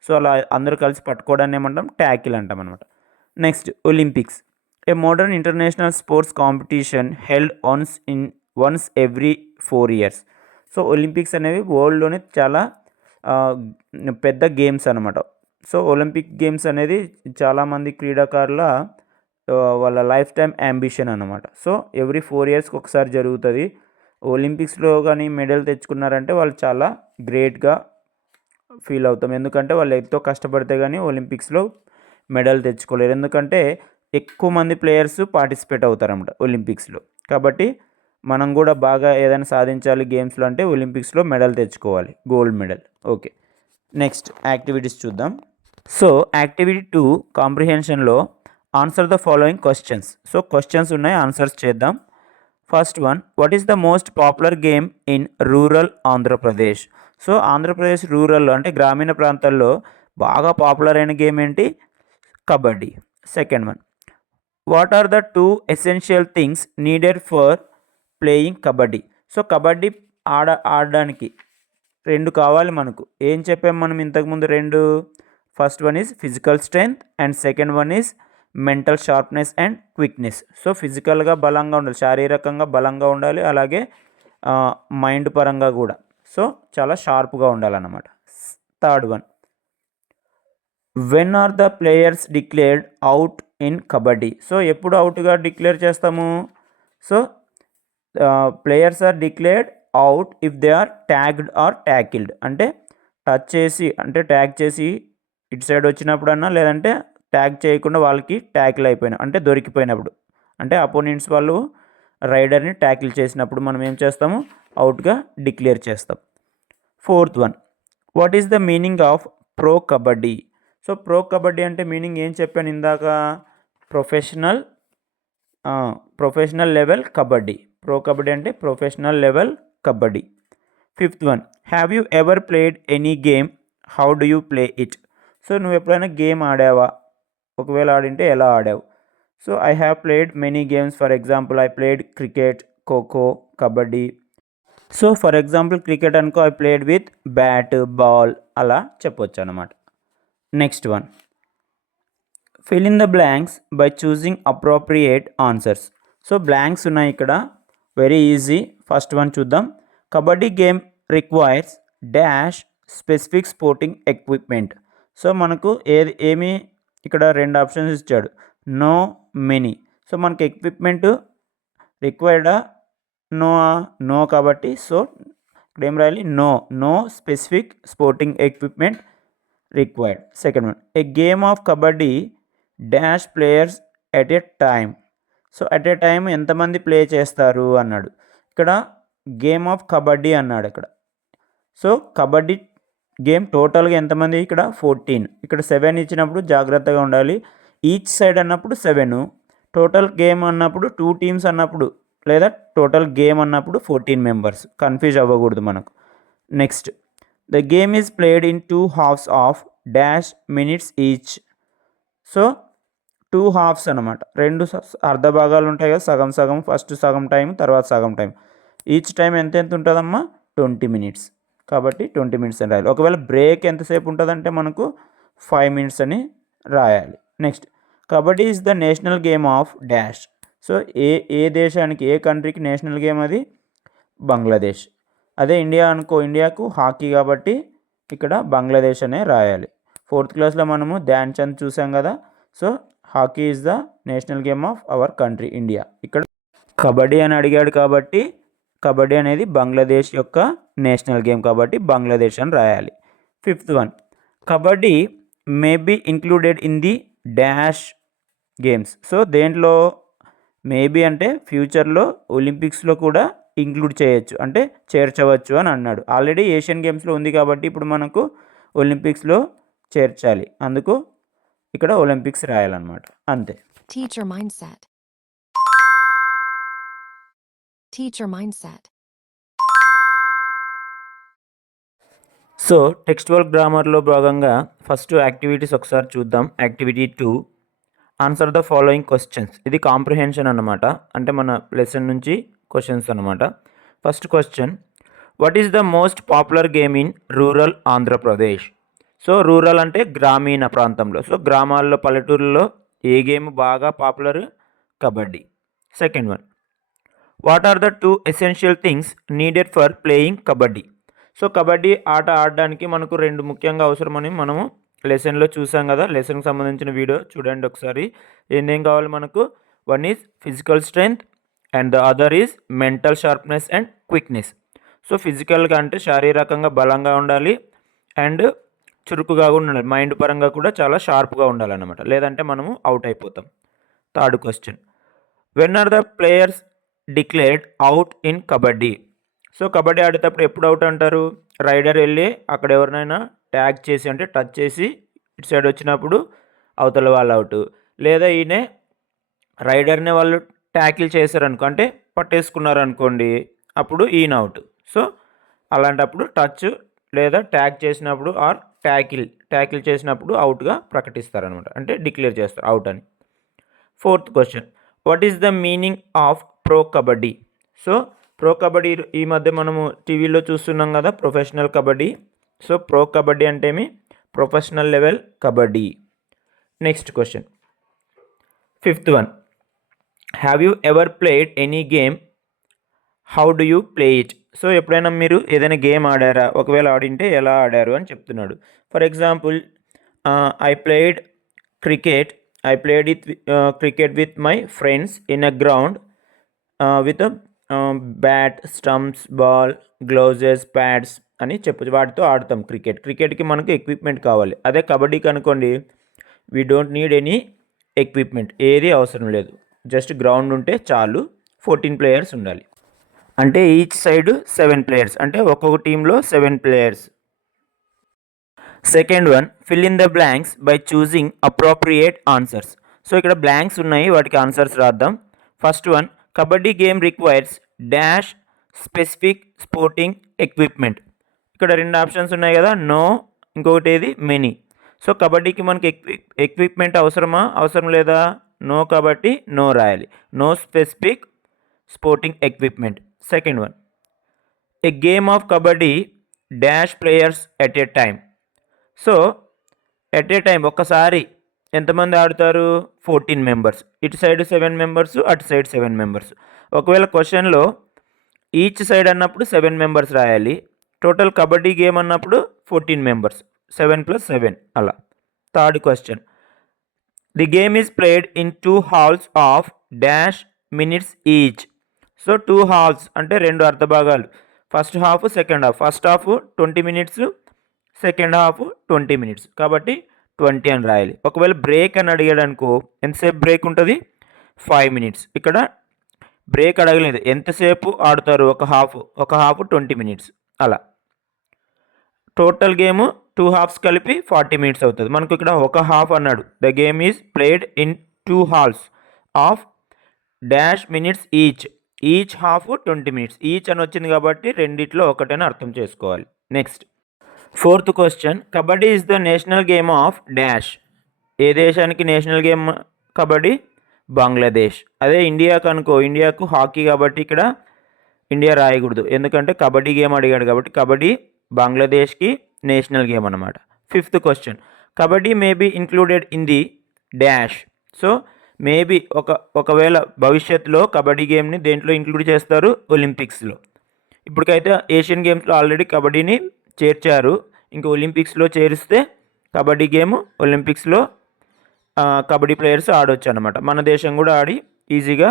సో అలా అందరూ కలిసి పట్టుకోవడాన్ని ఏమంటాం? ట్యాకిల్ అంటాం అనమాట. Next Olympics, a modern international sports competition held once every 4 years. So Olympics అనేవి వరల్డ్లోనే చాలా పెద్ద గేమ్స్ అనమాట. సో ఒలింపిక్ గేమ్స్ అనేది చాలామంది క్రీడాకారుల వాళ్ళ లైఫ్ టైం అంబిషన్ అనమాట. సో ఎవ్రీ 4 yearsకి ఒకసారి జరుగుతుంది. ఒలింపిక్స్లో కానీ మెడల్ తెచ్చుకున్నారంటే వాళ్ళు చాలా గ్రేట్గా ఫీల్ అవుతాం. ఎందుకంటే వాళ్ళు ఎంతో కష్టపడితే కానీ ఒలింపిక్స్లో మెడల్ తెచ్చుకోలేరు. ఎందుకంటే ఎక్కువ మంది ప్లేయర్స్ పార్టిసిపేట్ అవుతారన్నమాట ఒలింపిక్స్లో. కాబట్టి మనం కూడా బాగా ఏదైనా సాధించాలి గేమ్స్లో అంటే ఒలింపిక్స్లో మెడల్ తెచ్చుకోవాలి, gold medal. Okay, next activities చూద్దాం. సో యాక్టివిటీ 2 కాంప్రిహెన్షన్లో answer the following questions. So questions ఉన్నాయి, ఆన్సర్స్ చేద్దాం. First one, what is the most popular game in rural Andhra Pradesh? So Andhra Pradesh రూరల్లో అంటే గ్రామీణ ప్రాంతాల్లో బాగా పాపులర్ అయిన గేమ్ ఏంటి? Kabaddi. Second one, what are the 2 essential things needed for playing kabaddi? So kabaddi ఆడడానికి 2 కావాలి మనకు. ఏం చెప్పాం మనం ఇంతకుముందు 2? First one is physical strength and second one is mental sharpness and quickness. So ఫిజికల్గా బలంగా ఉండాలి, శారీరకంగా బలంగా ఉండాలి, అలాగే మైండ్ పరంగా కూడా సో చాలా షార్ప్గా ఉండాలన్నమాట. Third one, when are the players declared out in kabaddi? So ఎప్పుడు అవుట్గా డిక్లేర్ చేస్తాము? So players are declared out if they are tagged or tackled. అంటే టచ్ చేసి అంటే ట్యాగ్ చేసి ఇటు సైడ్ వచ్చినప్పుడన్నా, లేదంటే ట్యాగ్ చేయకుండా వాళ్ళకి ట్యాకిల్ అయిపోయినా అంటే దొరికిపోయినప్పుడు, అంటే అపోనెంట్స్ వాళ్ళు రైడర్ని ట్యాకిల్ చేసినప్పుడు మనం ఏం చేస్తాము? అవుట్గా డిక్లేర్ చేస్తాం. Fourth one, what is the meaning of pro kabaddi? So pro kabaddi అంటే మీనింగ్ ఏం చెప్పాను ఇందాక? Professional level kabaddi. Pro kabaddi అంటే professional level kabaddi. Fifth one, have you ever played any game, how do you play it? So నువ్వు ఎప్పుడైనా game ఆడావా? ఒకవేళ ఆడింటే ఎలా ఆడావు? So I have played many games. For example I played cricket, kho kho, kabaddi. So for example cricket అనుకో, I played with bat, ball, అలా చెప్పొచ్చు అనమాట. Next one, fill in the blanks by choosing appropriate answers. So blanks ఉన్నాయి ఇక్కడ, very easy. First one చూద్దాం. Kabaddi game requires dash specific sporting equipment. So మనకు ఏమి ఇక్కడ 2 ఆప్షన్స్ ఇచ్చాడు, నో, మెనీ. సో మనకి ఎక్విప్మెంట్ రిక్వైర్డా, నో కాబట్టి సో ఇక్కడ ఏం రాయాలి? No specific sporting equipment required. Second one, a game of kabaddi dash players at a time. So at a time ఎంతమంది ప్లే చేస్తారు అన్నాడు. ఇక్కడ గేమ్ ఆఫ్ కబడ్డీ అన్నాడు ఇక్కడ. సో కబడ్డీ గేమ్ టోటల్గా ఎంతమంది? ఇక్కడ 14. ఇక్కడ 7 ఇచ్చినప్పుడు జాగ్రత్తగా ఉండాలి. ఈచ్ సైడ్ అన్నప్పుడు 7, టోటల్ గేమ్ అన్నప్పుడు 2 teams అన్నప్పుడు, లేదా టోటల్ గేమ్ అన్నప్పుడు 14 members. కన్ఫ్యూజ్ అవ్వకూడదు మనకు. Next, the game is played in 2 halves of dash minutes each. So 2 halves అనమాట, 2 అర్ధ భాగాలు ఉంటాయి కదా, సగం సగం, ఫస్ట్ సగం టైం, తర్వాత సగం టైం. ఈచ్ టైం ఎంత ఉంటుందమ్మా? 20 minutes. కాబట్టి 20 minutes అని రాయాలి. ఒకవేళ బ్రేక్ ఎంతసేపు ఉంటుందంటే మనకు 5 minutes అని రాయాలి. Next, kabaddi is the national game of dash. So ఏ దేశానికి, ఏ కంట్రీకి నేషనల్ గేమ్ అది? బంగ్లాదేశ్. అదే ఇండియా అనుకో, ఇండియాకు హాకీ కాబట్టి ఇక్కడ బంగ్లాదేశ్ అనే రాయాలి. 4th classలో మనము ధ్యాన్ చంద్ చూసాం కదా. So hockey is the national game of our country India. ఇక్కడ కబడ్డీ అని అడిగాడు కాబట్టి కబడ్డీ అనేది బంగ్లాదేశ్ యొక్క నేషనల్ గేమ్ కాబట్టి బంగ్లాదేశ్ అని రాయాలి. 5th one, kabaddi may be included in the dash games. So దేంట్లో? మేబీ అంటే ఫ్యూచర్లో ఒలింపిక్స్లో కూడా ఇంక్లూడ్ చేయొచ్చు, అంటే చేర్చవచ్చు అని అన్నాడు. ఆల్రెడీ ఏషియన్ గేమ్స్లో ఉంది కాబట్టి ఇప్పుడు మనకు ఒలింపిక్స్లో చేర్చాలి, అందుకు ఇక్కడ ఒలింపిక్స్ రాయాలన్నమాట, అంతే. Teacher mindset. Teacher mindset. So textual గ్రామర్లో భాగంగా ఫస్ట్ యాక్టివిటీస్ ఒకసారి చూద్దాం. Activity 2, answer the following questions. ఇది కాంప్రిహెన్షన్ అన్నమాట, అంటే మన లెసన్ నుంచి క్వశ్చన్స్ అన్నమాట. First question, what is the most popular game in rural Andhra Pradesh? So rural అంటే గ్రామీణ ప్రాంతంలో, సో గ్రామాల్లో, పల్లెటూరులో ఏ గేమ్ బాగా popular? Kabaddi. Second one, what are the 2 essential things needed for playing kabaddi? So kabaddi ఆట ఆడడానికి మనకు 2 ముఖ్యంగా అవసరమని మనము లెసన్లో చూసాం కదా. లెసన్కి సంబంధించిన వీడియో చూడండి ఒకసారి. ఏం కావాలి మనకు? One is physical strength and the other is mental sharpness and quickness. So ఫిజికల్గా అంటే శారీరకంగా బలంగా ఉండాలి అండ్ చురుకుగా కూడా ఉండాలి. మైండ్ పరంగా కూడా చాలా షార్ప్గా ఉండాలన్నమాట, లేదంటే మనము అవుట్ అయిపోతాం. Third question, when are the players declared out in kabaddi? So kabaddi ఆడేటప్పుడు ఎప్పుడు అవుట్ అంటారు? రైడర్ వెళ్ళి అక్కడ ఎవరినైనా ట్యాగ్ చేసి అంటే టచ్ చేసి ఇటు సైడ్ వచ్చినప్పుడు అవతల వాళ్ళు అవుట్, లేదా ఈయనే రైడర్ని వాళ్ళు ట్యాకిల్ చేశారనుకో అంటే పట్టేసుకున్నారు అనుకోండి, అప్పుడు ఈయన అవుట్. సో అలాంటప్పుడు టచ్ లేదా ట్యాగ్ చేసినప్పుడు ఆర్ ట్యాకిల్ చేసినప్పుడు అవుట్గా ప్రకటిస్తారనమాట, అంటే డిక్లేర్ చేస్తారు అవుట్ అని. Fourth question, what is the meaning of pro kabaddi? So pro kabaddi ఈ మధ్య మనము టీవీలో చూస్తున్నాం కదా, professional kabaddi. So pro kabaddi అంటే ఏమి? Professional level kabaddi. Next question, fifth one, have you ever played any game? How do you play it? So ఎప్పుడైనా మీరు ఏదైనా గేమ్ ఆడారా? ఒకవేళ ఆడింటే ఎలా ఆడారు అని చెప్తున్నాడు. For example, I played cricket. I played it cricket with my friends in a ground with bat, stumps, ball, gloves, pads అని చెప్పచ్చు. వాటితో ఆడతాం క్రికెట్. క్రికెట్కి మనకు ఎక్విప్మెంట్ కావాలి. అదే కబడ్డీకి అనుకోండి, we don't need any equipment, ఏది అవసరం లేదు, జస్ట్ గ్రౌండ్ ఉంటే చాలు. 14 ప్లేయర్స్ ఉండాలి, అంటే ఈచ్ సైడ్ 7 ప్లేయర్స్, అంటే ఒక్కొక్క టీంలో 7 players. Second one, fill in the blanks by choosing appropriate answers. So ఇక్కడ బ్లాంక్స్ ఉన్నాయి, వాటికి ఆన్సర్స్ రాద్దాం. First one, kabaddi game requires dash specific sporting equipment. ఇక్కడ 2 ఆప్షన్స్ ఉన్నాయి కదా, నో, ఇంకొకటి ఏది మెనీ. సో కబడ్డీకి మనకి ఎక్విప్మెంట్ అవసరమా, అవసరం లేదా? నో, కాబట్టి నో రాయాలి. No specific sporting equipment. Second one, a game of kabaddi dash players at a time. So at a time ఒక్కసారి ఎంతమంది ఆడుతారు? 14 మెంబర్స్. ఇటు సైడ్ 7 మెంబర్స్, అటు సైడ్ 7 మెంబర్స్. ఒకవేళ క్వశ్చన్లో ఈచ్ సైడ్ అన్నప్పుడు 7 మెంబర్స్ రాయాలి. టోటల్ కబడ్డీ గేమ్ అన్నప్పుడు 14 మెంబర్స్, 7 + 7 అలా. Third question, the game is played in 2 halves of dash minutes each. So 2 halves అంటే 2 అర్ధభాగాలు, first half, second half. First half 20 minutes, second half 20 minutes, కాబట్టి 20 అని రాయాలి. ఒకవేళ బ్రేక్ అని అడిగాడు అనుకో, ఎంతసేపు బ్రేక్ ఉంటుంది? 5 మినిట్స్. ఇక్కడ బ్రేక్ అడగలేదు, ఎంతసేపు ఆడుతారు? ఒక హాఫ్ 20 మినిట్స్ అలా. టోటల్ గేమ్ 2 హాఫ్స్ కలిపి 40 మినిట్స్ అవుతుంది. మనకు ఇక్కడ ఒక హాఫ్ అన్నాడు. The game is played in 2 halves of dash minutes each. Each half 20 minutes. Each అని వచ్చింది కాబట్టి రెండిట్లో ఒకటని అర్థం చేసుకోవాలి. Next fourth question, kabaddi is the national game of dash. ఏ దేశానికి నేషనల్ గేమ్ కబడ్డీ? బంగ్లాదేశ్. అదే ఇండియాకు అనుకో, ఇండియాకు హాకీ, కాబట్టి ఇక్కడ ఇండియా రాయకూడదు, ఎందుకంటే కబడ్డీ గేమ్ అడిగాడు కాబట్టి. కబడ్డీ బంగ్లాదేశ్కి నేషనల్ గేమ్ అన్నమాట. Fifth question, kabaddi may be included in the dash. So maybe ఒకవేళ భవిష్యత్తులో కబడ్డీ గేమ్ని దేంట్లో ఇంక్లూడ్ చేస్తారు? ఒలింపిక్స్లో. ఇప్పటికైతే ఏషియన్ గేమ్స్లో ఆల్రెడీ కబడ్డీని చేర్చారు, ఇంకా ఒలింపిక్స్లో చేరిస్తే కబడ్డీ గేమ్ ఒలింపిక్స్లో కబడ్డీ ప్లేయర్స్ ఆడొచ్చు అనమాట. మన దేశం కూడా ఆడి ఈజీగా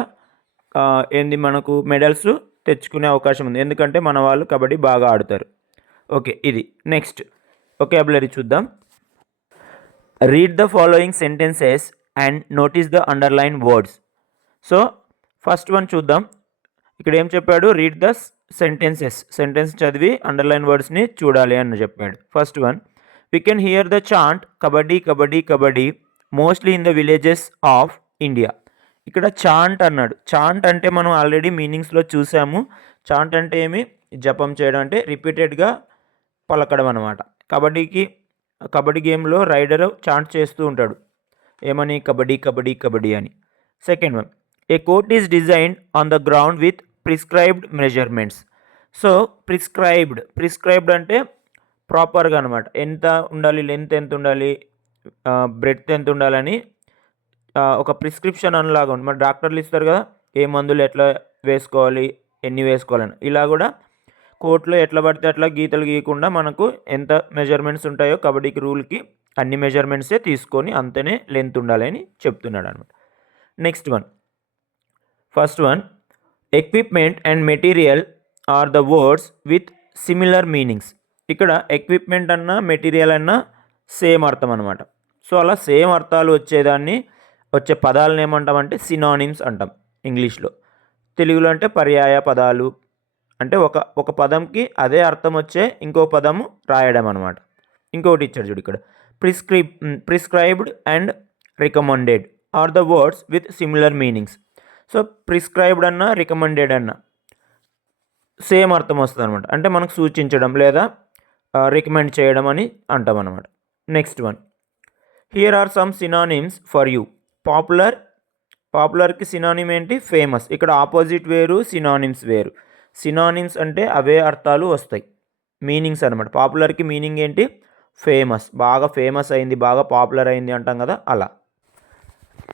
మనకు మెడల్స్ తెచ్చుకునే అవకాశం ఉంది, ఎందుకంటే మన వాళ్ళు కబడ్డీ బాగా ఆడుతారు. ఓకే, ఇది నెక్స్ట్ వొకాబులరీ చూద్దాం. Read the following sentences and notice the underline words. So first one చూద్దాం. ఇక్కడ ఏం చెప్పాడు? రీడ్ ద సెంటెన్స్ చదివి అండర్లైన్ వర్డ్స్ని చూడాలి అని చెప్పాడు. First one, we can hear the chant kabaddi kabaddi kabaddi mostly in the villages of India. ఇక్కడ చాంట్ అన్నాడు. చాంట్ అంటే మనం ఆల్రెడీ మీనింగ్స్లో చూసాము. చాంట్ అంటే ఏమి? జపం చేయడం, అంటే రిపీటెడ్గా పలకడం అనమాట. కబడ్డీ గేమ్లో రైడర్ చాంట్ చేస్తూ ఉంటాడు, ఏమని? కబడ్డీ కబడ్డీ కబడ్డీ అని. Second one, A court is designed on the ground with prescribed measurements. So prescribed అంటే ప్రాపర్గా అనమాట. ఎంత ఉండాలి, లెంత్ ఎంత ఉండాలి, బ్రెడ్త్ ఎంత ఉండాలని ఒక ప్రిస్క్రిప్షన్ అనలాగా ఉంది. మరి డాక్టర్లు ఇస్తారు కదా, ఏ మందులు ఎట్లా వేసుకోవాలి, ఎన్ని వేసుకోవాలని. ఇలా కూడా కోర్టులో ఎట్లా పడితే అట్లా గీతలు గీయకుండా మనకు ఎంత మెజర్మెంట్స్ ఉంటాయో కబడ్డీకి రూల్కి అన్ని మెజర్మెంట్సే తీసుకొని అంతనే లెంత్ ఉండాలని చెప్తున్నాడు అనమాట. Next one, first one, equipment and material or the words with similar meanings. ఇక్కడ ఎక్విప్మెంట్ అన్నా మెటీరియల్ అన్నా సేమ్ అర్థం అనమాట. సో అలా సేమ్ అర్థాలు వచ్చే పదాలను ఏమంటామంటే సినానిమ్స్ అంటాం ఇంగ్లీష్లో. తెలుగులో అంటే పర్యాయ పదాలు, అంటే ఒక పదంకి అదే అర్థం వచ్చే ఇంకో పదము రాయడం అనమాట. ఇంకొకటి ఇచ్చాడు చూడు ఇక్కడ, prescribed and recommended are the words with similar meanings. So prescribed అన్న రికమెండెడ్ అన్న సేమ్ అర్థం వస్తుంది అనమాట, అంటే మనకు సూచించడం లేదా రికమెండ్ చేయడం అని అంటాం అనమాట. Next one, here are some synonyms for you. పాపులర్కి సినానిమ్ ఏంటి? ఫేమస్. ఇక్కడ ఆపోజిట్ వేరు, సినానిమ్స్ వేరు. సినానిమ్స్ అంటే అవే అర్థాలు వస్తాయి, మీనింగ్స్ అనమాట. పాపులర్కి మీనింగ్ ఏంటి? ఫేమస్, బాగా ఫేమస్ అయింది, బాగా పాపులర్ అయింది అంటాం కదా, అలా.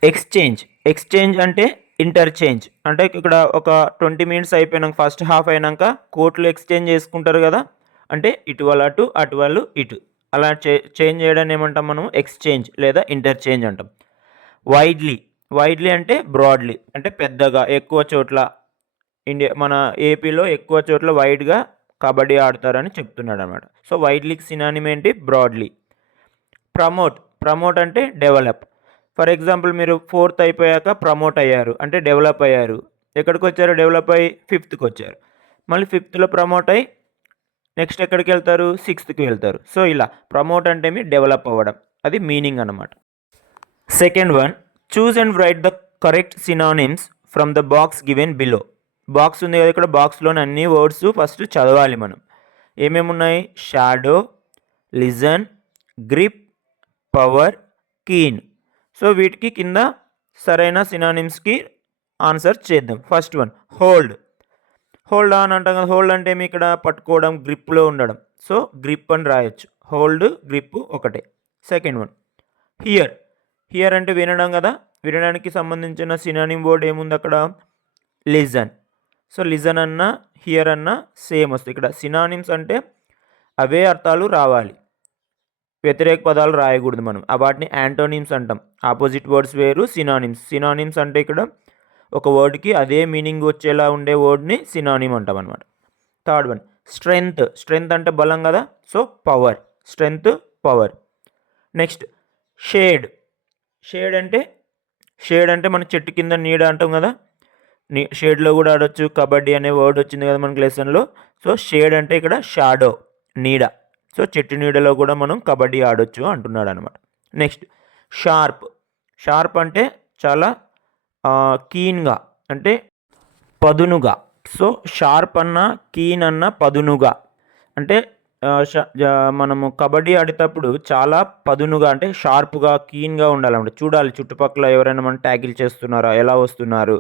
ఎక్స్చేంజ్ అంటే ఇంటర్చేంజ్. అంటే ఇక్కడ ఒక 20 minutes అయిపోయినాక, ఫస్ట్ హాఫ్ అయినాక కోర్టులో ఎక్స్చేంజ్ చేసుకుంటారు కదా, అంటే ఇటు వాళ్ళు అటు, అటు వాళ్ళు ఇటు, అలా చేంజ్ చేయడాన్ని ఏమంటాం మనం? ఎక్స్చేంజ్ లేదా ఇంటర్చేంజ్ అంటాం. వైడ్లీ అంటే బ్రాడ్లీ, అంటే పెద్దగా, ఎక్కువ చోట్ల. మన ఏపీలో ఎక్కువ చోట్ల వైడ్గా కబడ్డీ ఆడతారని చెప్తున్నాడు అనమాట. సో వైడ్లీకి సినానిమ్ ఏంటి? బ్రాడ్లీ. ప్రమోట్ అంటే డెవలప్. ఫర్ ఎగ్జాంపుల్ మీరు 4th అయిపోయాక ప్రమోట్ అయ్యారు అంటే డెవలప్ అయ్యారు. ఎక్కడికి వచ్చారు? డెవలప్ అయ్యి 5thకి వచ్చారు. మళ్ళీ 5thలో ప్రమోట్ అయ్యి నెక్స్ట్ ఎక్కడికి వెళ్తారు? 6thకి వెళ్తారు. సో ఇలా ప్రమోట్ అంటే మీ డెవలప్ అవ్వడం, అది మీనింగ్ అనమాట. Second one, choose and right the correct synonyms from the box given below. Box ఉంది కదా ఇక్కడ, బాక్స్లోని అన్ని వర్డ్స్ ఫస్ట్ చదవాలి మనం. ఏమేమి ఉన్నాయి? Shadow, listen, grip, power, keen. So వీటికి కింద సరైన సినానిమ్స్కి ఆన్సర్ చేద్దాం. ఫస్ట్ వన్, హోల్డ్ ఆన్ అంటాం కదా. హోల్డ్ అంటే ఏమి? ఇక్కడ పట్టుకోవడం, గ్రిప్లో ఉండడం. సో గ్రిప్ అని రాయొచ్చు. హోల్డ్, గ్రిప్ ఒకటే. సెకండ్ వన్, హియర్ అంటే వినడం కదా, వినడానికి సంబంధించిన సినానిమ్ వర్డ్ ఏముంది అక్కడ? లిజన్. సో లిజన్ అన్న హియర్ అన్న సేమ్ వస్తుంది. ఇక్కడ సినానిమ్స్ అంటే అవే అర్థాలు రావాలి, వ్యతిరేక పదాలు రాయకూడదు మనం. వాటిని యాంటోనిమ్స్ అంటాం. ఆపోజిట్ వర్డ్స్ వేరు, సినానిమ్స్ అంటే ఇక్కడ ఒక వర్డ్కి అదే మీనింగ్ వచ్చేలా ఉండే వర్డ్ని సినానిమ్ అంటాం అనమాట. థర్డ్ వన్, స్ట్రెంగ్త్ అంటే బలం కదా, so strength, power. Next shade అంటే మన చెట్టు కింద నీడ అంటాం కదా, షేడ్లో కూడా ఆడొచ్చు. కబడ్డీ అనే వర్డ్ వచ్చింది కదా మనకి లెసన్లో. సో షేడ్ అంటే ఇక్కడ షాడో, నీడ. సో చెట్టు నీడలో కూడా మనం కబడ్డీ ఆడొచ్చు అంటున్నాడు అనమాట. నెక్స్ట్ షార్ప్ అంటే చాలా కీన్గా, అంటే పదునుగా. సో షార్ప్ అన్న, కీన్ అన్న, పదునుగా అంటే మనము కబడ్డీ ఆడేటప్పుడు చాలా పదునుగా అంటే షార్ప్గా, కీన్గా ఉండాలన్నమాట. చూడాలి చుట్టుపక్కల ఎవరైనా మనం ట్యాకిల్ చేస్తున్నారా, ఎలా వస్తున్నారు,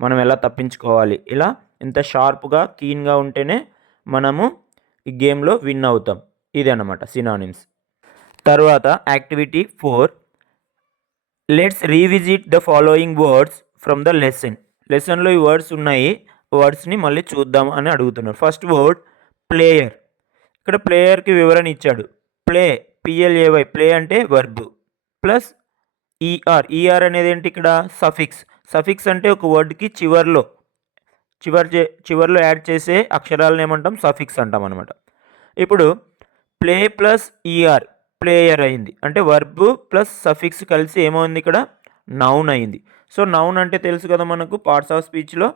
మనం ఎలా తప్పించుకోవాలి. ఇలా ఇంత షార్ప్గా, కీన్గా ఉంటేనే మనము ఈ గేమ్లో విన్ అవుతాం. ఇది అన్నమాట సినానిమ్స్. తర్వాత activity 4, let's revisit the following words from the లెసన్లో ఈ వర్డ్స్ ఉన్నాయి, వర్డ్స్ని మళ్ళీ చూద్దాం అని అడుగుతున్నారు. First word player. ఇక్కడ ప్లేయర్కి వివరణ ఇచ్చాడు. PLAY, ప్లే అంటే వర్బ్, ప్లస్ ఈఆర్ అనేది ఏంటి? ఇక్కడ సఫిక్స్ అంటే ఒక వర్డ్కి చివర్లో యాడ్ చేసే అక్షరాలను ఏమంటాం? సఫిక్స్ అంటాం అనమాట. ఇప్పుడు ప్లే ప్లస్ ఈఆర్ ప్లేయర్ అయింది, అంటే వర్బ్ ప్లస్ సఫిక్స్ కలిసి ఏమైంది? ఇక్కడ నౌన్ అయింది. సో నౌన్ అంటే తెలుసు కదా మనకు, పార్ట్స్ ఆఫ్ స్పీచ్లో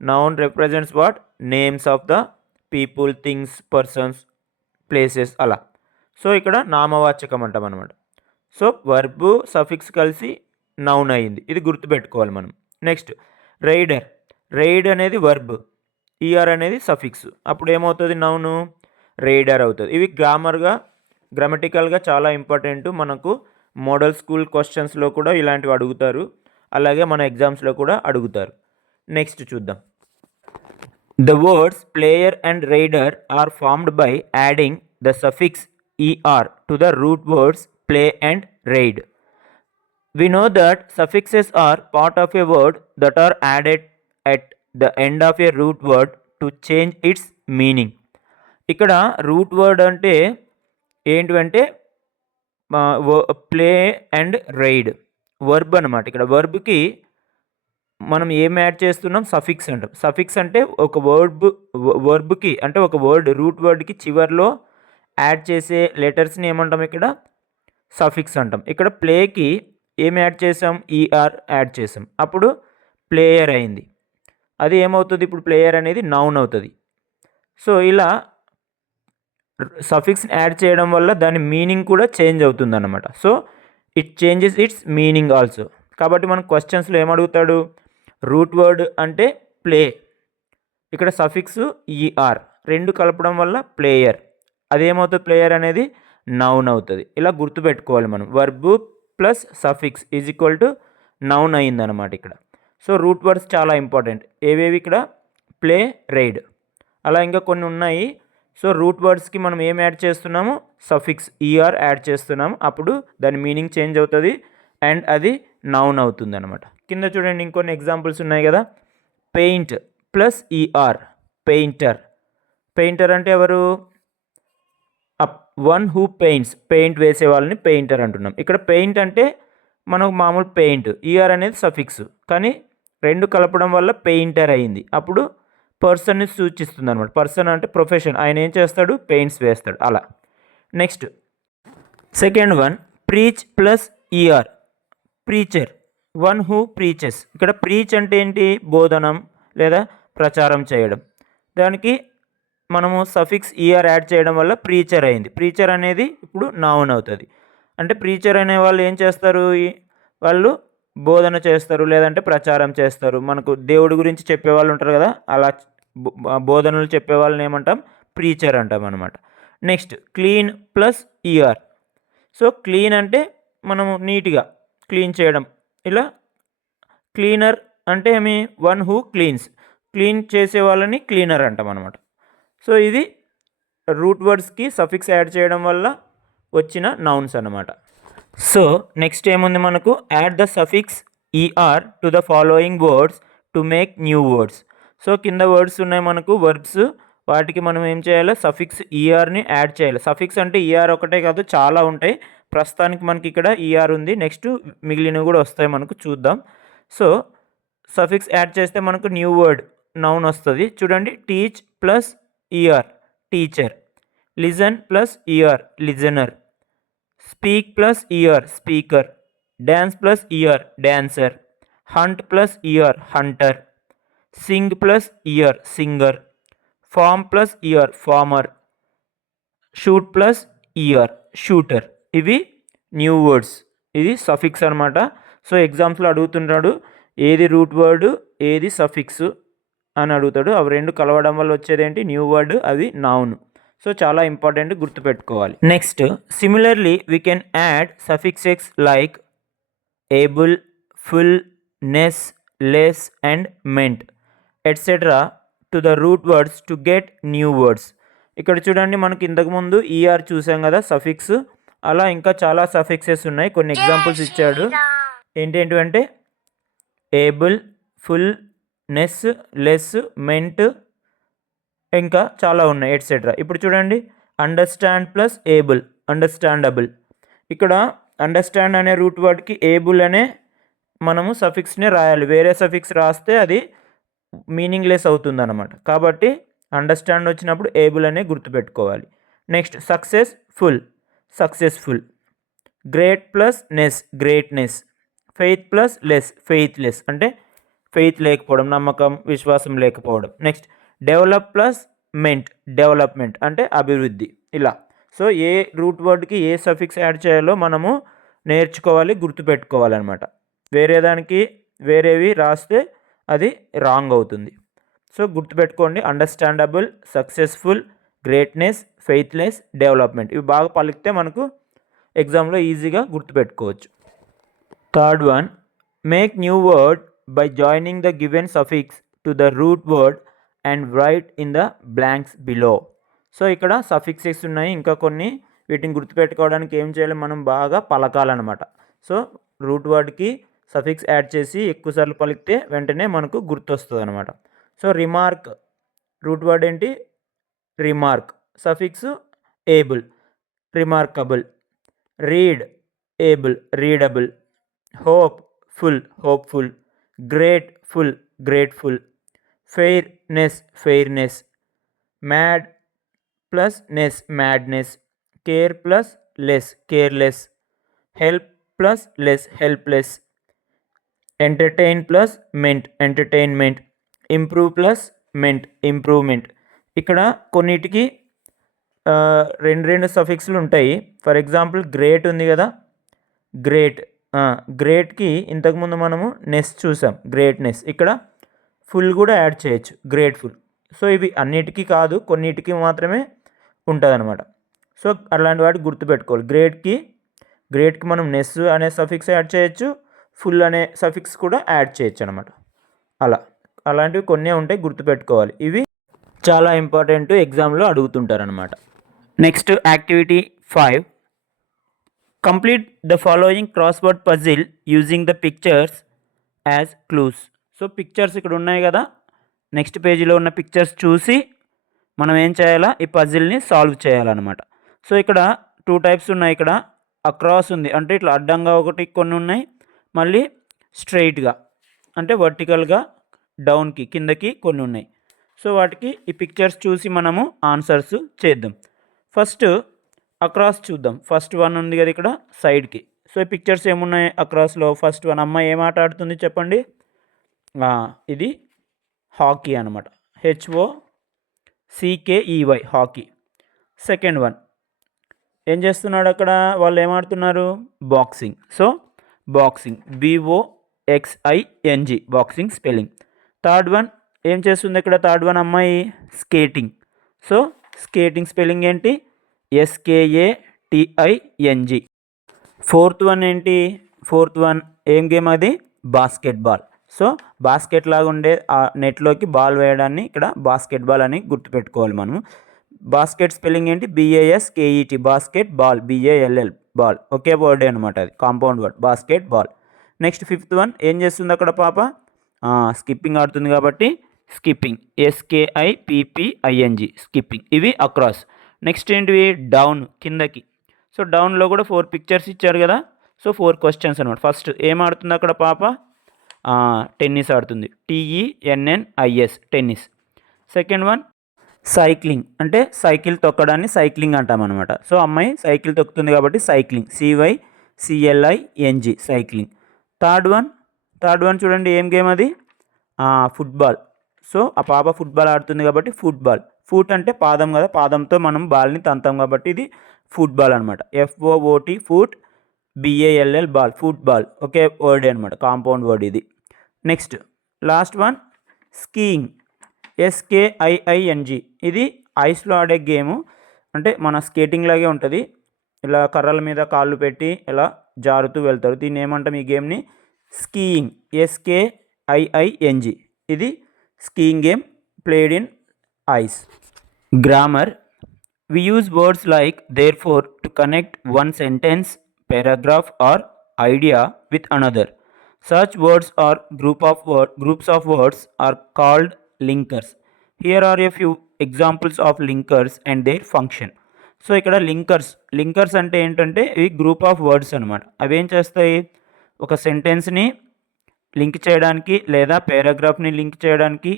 noun represents what? Names of the people, things, persons, places, so. సో ఇక్కడ నామవాచకం అంటాం అనమాట. సో వర్బ్ సఫిక్స్ కలిసి నౌన్ అయింది, ఇది గుర్తుపెట్టుకోవాలి మనం. నెక్స్ట్ రైడ్ అనేది వర్బ్, ఈఆర్ అనేది సఫిక్స్, అప్పుడు ఏమవుతుంది? నౌను రైడర్ అవుతుంది. ఇవి గ్రామటికల్గా చాలా ఇంపార్టెంట్. మనకు మోడల్ స్కూల్ క్వశ్చన్స్లో కూడా ఇలాంటివి అడుగుతారు, అలాగే మన ఎగ్జామ్స్లో కూడా అడుగుతారు. నెక్స్ట్ చూద్దాం. The words player and raider are formed by adding the suffix er to the root words play and raid. We know that suffixes are part of a word that are added at the end of a root word to change its meaning. ఇక్కడ root word అంటే ఏంటంటే play and ride verb అనమాట. ఇక్కడ వర్బ్కి మనం ఏం add చేస్తున్నాం? Suffix అంటాం. Suffix అంటే ఒక వర్బ్కి అంటే ఒక వర్డ్ రూట్ వర్డ్కి చివర్లో యాడ్ చేసే లెటర్స్ని ఏమంటాం? ఇక్కడ సఫిక్స్ అంటాం. ఇక్కడ ప్లేకి ఏం యాడ్ చేసాం? ఈఆర్ యాడ్ చేసాం, అప్పుడు ప్లేయర్ అయింది. అది ఏమవుతుంది? ఇప్పుడు ప్లేయర్ అనేది నౌన్ అవుతుంది. సో ఇలా సఫిక్స్ యాడ్ చేయడం వల్ల దాని మీనింగ్ కూడా చేంజ్ అవుతుంది అన్నమాట. So it changes it's meaning also. కాబట్టి మన క్వశ్చన్స్లో ఏమడుగుతాడు? రూట్ వర్డ్ అంటే ప్లే, ఇక్కడ సఫిక్స్ ఈఆర్ రెండు కలపడం వల్ల ప్లేయర్, అదేమవుతుంది? ప్లేయర్ అనేది నౌన్ అవుతుంది. ఇలా గుర్తుపెట్టుకోవాలి మనం. Verb plus suffix is equal to noun అయిందనమాట ఇక్కడ. సో రూట్ వర్డ్స్ చాలా ఇంపార్టెంట్. ఏవేవి? ఇక్కడ ప్లే, రైడ్, అలా ఇంకా కొన్ని ఉన్నాయి. సో రూట్ వర్డ్స్కి మనం ఏం యాడ్ చేస్తున్నాము? సఫిక్స్ ఈఆర్ యాడ్ చేస్తున్నాము, అప్పుడు దాని మీనింగ్ చేంజ్ అవుతుంది అండ్ అది నౌన్ అవుతుంది అనమాట. కింద చూడండి ఇంకొన్ని ఎగ్జాంపుల్స్ ఉన్నాయి కదా. Paint plus ER painter. Painter అంటే ఎవరు? వన్ హూ పెయింట్స్, పెయింట్ వేసే వాళ్ళని పెయింటర్ అంటున్నాం. ఇక్కడ పెయింట్ అంటే మనకు మామూలు పెయింట్, ఈఆర్ అనేది సఫిక్స్, కానీ రెండు కలపడం వల్ల పెయింటర్ అయింది, అప్పుడు పర్సన్ని సూచిస్తుంది అనమాట. పర్సన్ అంటే ప్రొఫెషన్, ఆయన ఏం చేస్తాడు? పెయింట్స్ వేస్తాడు అలా. Next second one, preach plus ER preacher, one who preaches. ఇక్కడ ప్రీచ్ అంటే ఏంటి? బోధనం లేదా ప్రచారం చేయడం. దానికి మనము సఫిక్స్ ఈఆర్ యాడ్ చేయడం వల్ల ప్రీచర్ అయింది. ప్రీచర్ అనేది ఇప్పుడు నౌన్ అవుతుంది. అంటే ప్రీచర్ అనే వాళ్ళు ఏం చేస్తారు? వాళ్ళు బోధన చేస్తారు లేదంటే ప్రచారం చేస్తారు. మనకు దేవుడి గురించి చెప్పేవాళ్ళు ఉంటారు కదా, అలా బోధనలు చెప్పే వాళ్ళని ఏమంటాం? ప్రీచర్ అంటాం అనమాట. Next clean plus ER. So clean అంటే మనము నీట్గా క్లీన్ చేయడం, ఇలా క్లీనర్ అంటే ఏమి? వన్ హూ క్లీన్స్, క్లీన్ చేసే వాళ్ళని క్లీనర్ అంటాం అనమాట. సో ఇది రూట్ వర్డ్స్కి సఫిక్స్ యాడ్ చేయడం వల్ల వచ్చిన నౌన్స్ అన్నమాట. సో నెక్స్ట్ ఏముంది మనకు? Add the suffix ER to the following words to make new words. So కింద వర్డ్స్ ఉన్నాయి మనకు వర్బ్స్, వాటికి మనం ఏం చేయాలి? సఫిక్స్ ఈఆర్ని యాడ్ చేయాలి. సఫిక్స్ అంటే ఈఆర్ ఒకటే కాదు, చాలా ఉంటాయి. ప్రస్తుతానికి మనకి ఇక్కడ ఈఆర్ ఉంది, నెక్స్ట్ మిగిలినవి కూడా వస్తాయి మనకు, చూద్దాం. సో సఫిక్స్ యాడ్ చేస్తే మనకు న్యూ వర్డ్ నౌన్ వస్తుంది. చూడండి, teach plus ER teacher, listen plus ER listener, speak plus ER speaker, dance plus ER dancer, hunt plus ER hunter, sing plus ER singer, farm plus ER farmer, shoot plus ER shooter. ఇవి new words, ఇది suffix అనమాట. So ఎగ్జామ్స్లో అడుగుతుంటాడు ఏది root word ఏది suffix అని అడుగుతాడు. అవి రెండు కలవడం వల్ల వచ్చేది ఏంటి? న్యూ వర్డ్, అది నౌన్. సో చాలా ఇంపార్టెంట్, గుర్తుపెట్టుకోవాలి. Next similarly we can add suffixes like able, ful, ness, less and ment etcetera to the root words to get new words. ఇక్కడ చూడండి, మనకి ఇంతకుముందు ఈఆర్ చూసాం కదా సఫిక్స్, అలా ఇంకా చాలా సఫిక్సెస్ ఉన్నాయి. కొన్ని ఎగ్జాంపుల్స్ ఇచ్చాడు. ఏంటంటే able, ful, ness, less, ment, ఇంకా చాలా ఉన్నాయి ఎట్సెట్రా. ఇప్పుడు చూడండి, అండర్స్టాండ్ ప్లస్ ఏబుల్ అండర్స్టాండబుల్. ఇక్కడ అండర్స్టాండ్ అనే రూట్ వర్డ్కి ఏబుల్ అనే మనము సఫిక్స్ని రాయాలి. వేరే సఫిక్స్ రాస్తే అది మీనింగ్లెస్ అవుతుంది అనమాట. కాబట్టి అండర్స్టాండ్ వచ్చినప్పుడు ఏబుల్ అనే గుర్తుపెట్టుకోవాలి. Next successful successful, great plus ness greatness, faith plus less faithless అంటే ఫెయిత్ లేకపోవడం, నమ్మకం, విశ్వాసం లేకపోవడం. Next develop plus ment development అంటే అభివృద్ధి. ఇలా సో ఏ రూట్ వర్డ్కి ఏ సఫిక్స్ యాడ్ చేయాలో మనము నేర్చుకోవాలి, గుర్తుపెట్టుకోవాలన్నమాట. వేరే దానికి వేరేవి రాస్తే అది రాంగ్ అవుతుంది. సో గుర్తుపెట్టుకోండి, understandable, successful, greatness, faithless, development. ఇవి బాగా పలికితే మనకు ఎగ్జామ్లో ఈజీగా గుర్తుపెట్టుకోవచ్చు. Third one, make new word by joining the given suffix to the root word and write in the blanks below. So ఇక్కడ సఫిక్సెస్ ఉన్నాయి ఇంకా కొన్ని, వీటిని గుర్తుపెట్టుకోవడానికి ఏం చేయాలి? మనం బాగా పలకాలన్నమాట. సో రూట్ వర్డ్కి సఫిక్స్ యాడ్ చేసి ఎక్కువసార్లు పలికితే వెంటనే మనకు గుర్తొస్తుంది అనమాట. సో రిమార్క్ రూట్ వర్డ్ ఏంటి? Remark. Suffix able, remarkable. Read able, readable. Hope ful, hopeful. Grateful, grateful. Fairness, fairness. Mad plus ness, madness. Care plus less, careless. Help plus less, helpless. Entertain plus ment, entertainment. Improve plus ment, improvement. ఇక్కడ కొన్నిటికి రెండు సఫిక్స్లు ఉంటాయి. For example great ఉంది కదా, great. గ్రేట్కి ఇంతకుముందు మనము Nes చూసాం, greatness. ఇక్కడ ఫుల్ కూడా యాడ్ చేయొచ్చు, గ్రేట్ఫుల్. సో ఇవి అన్నిటికీ కాదు, కొన్నిటికి మాత్రమే ఉంటుంది అనమాట. సో అలాంటి వాటికి గుర్తుపెట్టుకోవాలి. గ్రేట్కి మనం నెస్ అనే సఫిక్స్ యాడ్ చేయొచ్చు, ఫుల్ అనే సఫిక్స్ కూడా యాడ్ చేయొచ్చు అనమాట. అలాంటివి కొన్ని ఉంటాయి, గుర్తుపెట్టుకోవాలి. ఇవి చాలా ఇంపార్టెంట్, ఎగ్జామ్లో అడుగుతుంటారనమాట. Next activity 5. Complete the following crossword puzzle using the pictures as clues. So pictures ఇక్కడ ఉన్నాయి కదా, నెక్స్ట్ పేజీలో ఉన్న పిక్చర్స్ చూసి మనం ఏం చేయాలా, ఈ పజిల్ని సాల్వ్ చేయాలన్నమాట. సో ఇక్కడ 2 టైప్స్ ఉన్నాయి. ఇక్కడ అక్రాస్ ఉంది, అంటే ఇట్లా అడ్డంగా ఒకటి కొన్ని ఉన్నాయి, మళ్ళీ స్ట్రైట్గా అంటే వర్టికల్గా డౌన్కి కిందకి కొన్ని ఉన్నాయి. సో వాటికి ఈ పిక్చర్స్ చూసి మనము ఆన్సర్స్ చేద్దాం. ఫస్ట్ అక్రాస్ చూద్దాం. ఫస్ట్ వన్ ఉంది కదా ఇక్కడ సైడ్కి. సో ఈ పిక్చర్స్ ఏమున్నాయి అక్రాస్లో? ఫస్ట్ వన్, అమ్మాయి ఏం ఆట ఆడుతుంది చెప్పండి? ఇది హాకీ అనమాట, HOCKEY, హాకీ. సెకండ్ వన్ ఏం చేస్తున్నాడు అక్కడ? వాళ్ళు ఏం ఆడుతున్నారు? Boxing. So boxing, BOXING, boxing spelling. Third one ఏం చేస్తుంది ఇక్కడ? థర్డ్ వన్ అమ్మాయి స్కేటింగ్. సో స్కేటింగ్ స్పెల్లింగ్ ఏంటి? SKATING. ఫోర్త్ వన్ ఏంటి? ఫోర్త్ వన్ ఏం గేమ్ అది? బాస్కెట్బాల్. సో బాస్కెట్ లాగా ఉండే ఆ నెట్లోకి బాల్ వేయడాన్ని ఇక్కడ బాస్కెట్బాల్ అని గుర్తుపెట్టుకోవాలి మనం. బాస్కెట్ స్పెల్లింగ్ ఏంటి? BASKET, basket ball, BALL, ball. ఒకే వర్డే అనమాట, అది compound word, basket ball. Next fifth one ఏం చేస్తుంది అక్కడ పాప? స్కిప్పింగ్ ఆడుతుంది కాబట్టి స్కిప్పింగ్, SKIPPING, స్కిప్పింగ్. ఇవి అక్రాస్. నెక్స్ట్ ఏంటివి? డౌన్, కిందకి. సో డౌన్లో కూడా 4 పిక్చర్స్ ఇచ్చారు కదా, సో 4 క్వశ్చన్స్ అనమాట. ఫస్ట్ ఏం ఆడుతుంది అక్కడ పాప? టెన్నిస్ ఆడుతుంది, TENNIS, tennis. Second one cycling, అంటే సైకిల్ తొక్కడాన్ని సైక్లింగ్ అంటాం అనమాట. సో అమ్మాయి సైకిల్ తొక్కుతుంది కాబట్టి cycling, CYCLING, cycling. Third one చూడండి ఏం గేమ్ అది? ఫుట్బాల్. సో ఆ పాప ఫుట్బాల్ ఆడుతుంది కాబట్టి ఫుట్బాల్. ఫుట్ అంటే పాదం కదా, పాదంతో మనం బాల్ని తంతాం కాబట్టి ఇది ఫుట్బాల్ అనమాట. FOOT, foot, BALL, ball, football. ఒకే వర్డ్ అనమాట, కాంపౌండ్ వర్డ్ ఇది. Next last one skiing, SKIING. ఇది ఐస్లో ఆడే గేము, అంటే మన స్కేటింగ్ లాగే ఉంటుంది. ఇలా కర్రల మీద కాళ్ళు పెట్టి ఇలా జారుతూ వెళ్తారు. దీన్ని ఏమంటాం ఈ గేమ్ని? Skiing, SKIING. ఇది skiing game played in ice. Grammar. We use words like therefore to connect one sentence, paragraph or idea with another. Such words or groups of words are called linkers. Here are a few examples of linkers and their function. So ఇక్కడ linkers అంటే ఏంటంటే ఇవి group of words అనమాట. అవి ఏం చేస్తాయి? ఒక సెంటెన్స్ని link చేయడానికి, లేదా పారాగ్రాఫ్ని లింక్ చేయడానికి,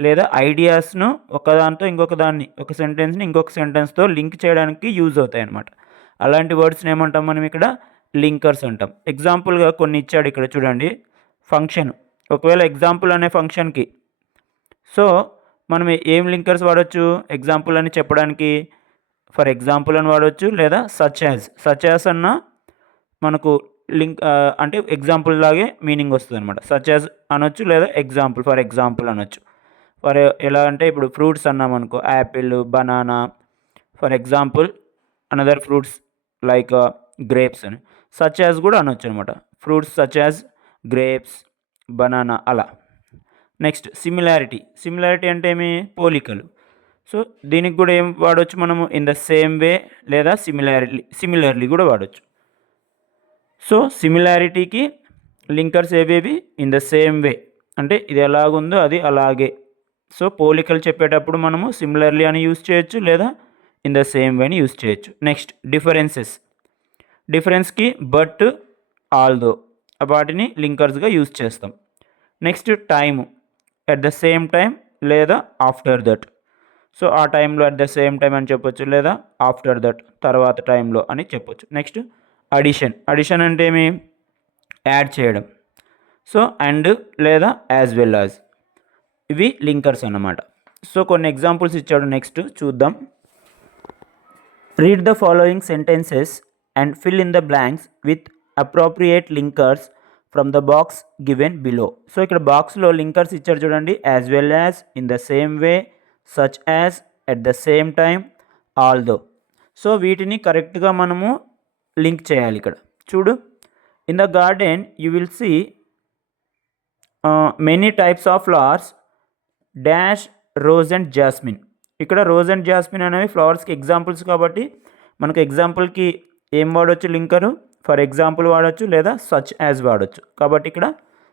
లేదా ఐడియాస్ను ఒకదాంతో ఇంకొక దాన్ని, ఒక సెంటెన్స్ని ఇంకొక సెంటెన్స్తో లింక్ చేయడానికి యూజ్ అవుతాయి అన్నమాట. అలాంటి వర్డ్స్ని ఏమంటాం మనం ఇక్కడ? లింకర్స్ అంటాం. ఎగ్జాంపుల్గా కొన్ని ఇచ్చాడు ఇక్కడ చూడండి. ఫంక్షన్, ఒకవేళ ఎగ్జాంపుల్ అనే ఫంక్షన్కి సో మనం ఏం లింకర్స్ వాడచ్చు ఎగ్జాంపుల్ అని చెప్పడానికి? ఫర్ ఎగ్జాంపుల్ అని వాడవచ్చు, లేదా సచ్ యాజ్ అన్న మనకు లింక్ అంటే ఎగ్జాంపుల్ లాగే మీనింగ్ వస్తుంది అనమాట. సచ్ యాజ్ అనొచ్చు, లేదా ఎగ్జాంపుల్, ఫర్ ఎగ్జాంపుల్ అనొచ్చు. ఎలా అంటే ఇప్పుడు ఫ్రూట్స్ అన్నాం అనుకో, Apple, banana. For example another fruits like grapes అని. సచ్ యాజ్ కూడా అనొచ్చు అనమాట, fruits such as grapes, banana, అలా. నెక్స్ట్ సిమిలారిటీ అంటే ఏమి? పోలికలు. సో దీనికి కూడా ఏం వాడవచ్చు మనము? ఇన్ ద సేమ్ వే, లేదా సిమిలర్లీ కూడా వాడచ్చు. సో సిమిలారిటీకి లింకర్స్ ఏవేవి? ఇన్ ద సేమ్ వే, అంటే ఇది ఎలాగుందో అది అలాగే. సో పోలికలు చెప్పేటప్పుడు మనము సిమిలర్లీ అని యూస్ చేయొచ్చు, లేదా ఇన్ ద సేమ్ వే అని యూస్ చేయొచ్చు. Next differences. డిఫరెన్స్కి బట్, ఆల్దో వాటిని లింకర్స్గా యూస్ చేస్తాం. Next time, at the same time లేదా ఆఫ్టర్ దట్. సో ఆ టైంలో అట్ ద సేమ్ టైం అని చెప్పొచ్చు, లేదా ఆఫ్టర్ దట్ తర్వాత టైంలో అని చెప్పొచ్చు. Next addition. అడిషన్ అంటే ఏమి? యాడ్ చేయడం. సో అండ్ లేదా యాజ్ వెల్ యాజ్, ఇవి లింకర్స్ అన్నమాట. సో కొన్ని ఎగ్జాంపుల్స్ ఇచ్చాడు, నెక్స్ట్ చూద్దాం. Read the following sentences and fill in the blanks with appropriate linkers from the box given below. So ఇక్కడ బాక్స్లో లింకర్స్ ఇచ్చారు చూడండి. As well as, in the same way, such as, at the same time, although. So వీటిని కరెక్ట్గా మనము link చేయాలి. ఇక్కడ చూడు, in the garden you will see many types of flowers dash rose and jasmine. ఇక్కడ rose and jasmine అనేవి ఫ్లవర్స్కి examples కాబట్టి మనకు ఎగ్జాంపుల్కి ఏం వాడవచ్చు? లింకరు. ఫర్ ఎగ్జాంపుల్ వాడచ్చు, లేదా సచ్ యాజ్ వాడచ్చు. కాబట్టి ఇక్కడ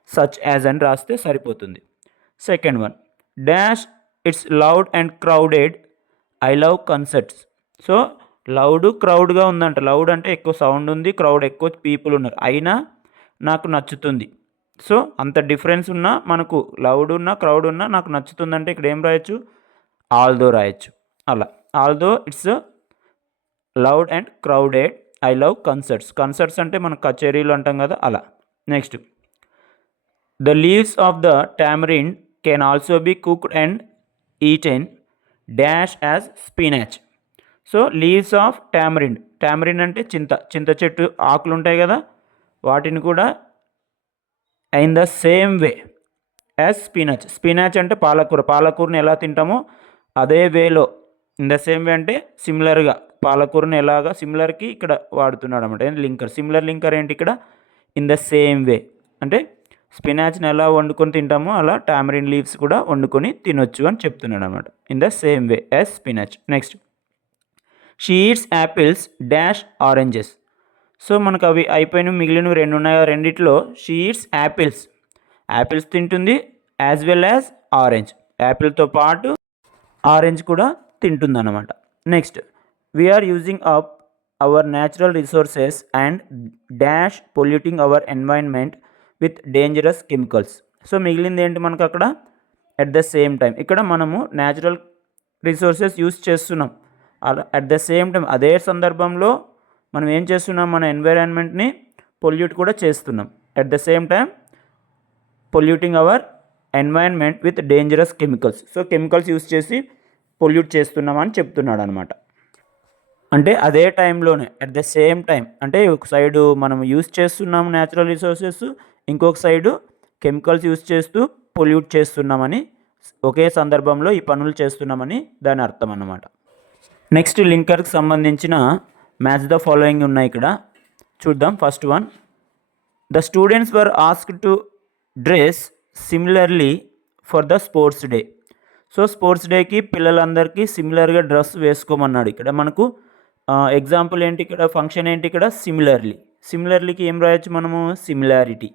సచ్ యాజ్ అని రాస్తే సరిపోతుంది. Second one, dash it's loud and crowded, I love concerts. So loud క్రౌడ్గా ఉందంట. లౌడ్ అంటే ఎక్కువ సౌండ్ ఉంది, క్రౌడ్ ఎక్కువ పీపుల్ ఉన్నారు, అయినా నాకు నచ్చుతుంది. సో అంత డిఫరెన్స్ ఉన్నా, మనకు లౌడ్ ఉన్నా క్రౌడ్ ఉన్నా నాకు నచ్చుతుంది అంటే ఇక్కడ ఏం రాయొచ్చు? ఆల్దో రాయొచ్చు. అలా although it's loud and crowded, I love concerts. Concerts అంటే మనం కచేరీలు అంటాం కదా, అలా. Next, the leaves of the tamarind can also be cooked and eaten dash as spinach. So leaves of tamarind. Tamarind అంటే చింత చెట్టు ఆకులు ఉంటాయి కదా, వాటిని కూడా in the same way as spinach. Spinach అంటే పాలకూర. పాలకూరని ఎలా తింటామో అదే వేలో, ఇన్ ద సేమ్ వే అంటే సిమిలర్గా పాలకూరని ఎలాగా సిమిలర్కి ఇక్కడ వాడుతున్నాడు అనమాట. లింకర్. సిమిలర్ లింకర్ ఏంటి ఇక్కడ? ఇన్ ద సేమ్ వే అంటే స్పినాచ్ని ఎలా వండుకొని తింటామో అలా టామరిన్ లీవ్స్ కూడా వండుకొని తినొచ్చు అని చెప్తున్నాడు అనమాట. In the same way as spinach. Next, she eats apples dash oranges. So మనకు అవి అయిపోయినవి, మిగిలినవి రెండు ఉన్నాయి. రెండిట్లో షీ ఈట్స్ యాపిల్స్, యాపిల్స్ తింటుంది, యాజ్ వెల్ యాజ్ ఆరెంజ్, యాపిల్తో పాటు ఆరెంజ్ కూడా తింటుంది అన్నమాట. Next, we're using up our natural resources and dash polluting our environment with dangerous chemicals. So మిగిలింది ఏంటి మనకు అక్కడ? At the same time. ఇక్కడ మనము న్యాచురల్ రిసోర్సెస్ యూస్ చేస్తున్నాం, అలా అట్ ద సేమ్ టైం అదే సందర్భంలో మనం ఏం చేస్తున్నాం? మన ఎన్వైరాన్మెంట్ని పొల్యూట్ కూడా చేస్తున్నాం. At the same time polluting our environment with dangerous chemicals. So chemicals use చేసి పొల్యూట్ చేస్తున్నామని చెప్తున్నాడు అనమాట. అంటే అదే టైంలోనే, అట్ ద సేమ్ టైం అంటే ఒక సైడు మనం యూస్ చేస్తున్నాము న్యాచురల్ రిసోర్సెస్, ఇంకొక సైడు కెమికల్స్ యూస్ చేస్తూ పొల్యూట్ చేస్తున్నామని, ఒకే సందర్భంలో ఈ పనులు చేస్తున్నామని దాని అర్థం అన్నమాట. నెక్స్ట్ లింకర్కి సంబంధించిన మ్యాచ్ ద ఫాలోయింగ్ ఉన్నాయి ఇక్కడ, చూద్దాం. First one, the students were asked to dress similarly for the sports day. So sports డేకి పిల్లలందరికీ సిమిలర్గా డ్రెస్ వేసుకోమన్నాడు. ఇక్కడ మనకు ఎగ్జాంపుల్ ఏంటి? ఇక్కడ ఫంక్షన్ ఏంటి? ఇక్కడ సిమిలర్లీ. సిమిలర్లీకి ఏం రాయొచ్చు మనము? Similarity.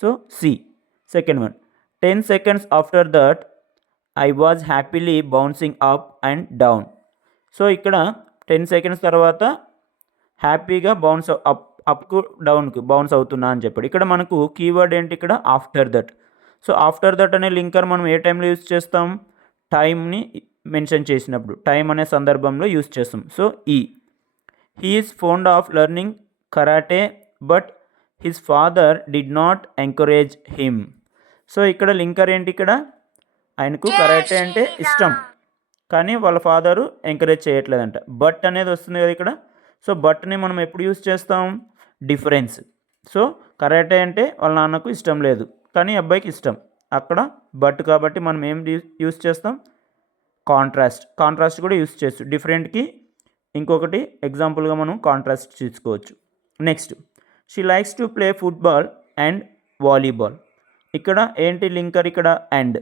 So C. Second one, 10 seconds after that I was happily bouncing up and down. So ఇక్కడ 10 seconds తర్వాత హ్యాపీగా బౌన్స్ అప్కు డౌన్కు బౌన్స్ అవుతున్నా అని చెప్పాడు. ఇక్కడ మనకు కీవర్డ్ ఏంటి? ఇక్కడ after that. So after that అనే లింకర్ మనం ఏ టైంలో యూజ్ చేస్తాం? టైంని మెన్షన్ చేసినప్పుడు, టైం అనే సందర్భంలో యూజ్ చేస్తాం. So he is fond of learning karate but his father did not encourage him. So ఇక్కడ లింకర్ ఏంటి? ఇక్కడ ఆయనకు కరాటే అంటే ఇష్టం, కానీ వాళ్ళ ఫాదరు ఎంకరేజ్ చేయట్లేదంట. బట్ అనేది వస్తుంది కదా ఇక్కడ. సో బట్ని మనం ఎప్పుడు యూజ్ చేస్తాం? డిఫరెన్స్. సో కరాటే అంటే వాళ్ళ నాన్నకు ఇష్టం లేదు, కానీ అబ్బాయికి ఇష్టం. అక్కడ బట్ కాబట్టి మనం ఏం యూజ్ చేస్తాం? కాంట్రాస్ట్. కాంట్రాస్ట్ కూడా యూజ్ చేయొచ్చు. డిఫరెంట్కి ఇంకొకటి ఎగ్జాంపుల్గా మనం కాంట్రాస్ట్ తీసుకోవచ్చు. Next, she likes to play football and volleyball. ఇక్కడ ఏంటి లింకర్? ఇక్కడ అండ్.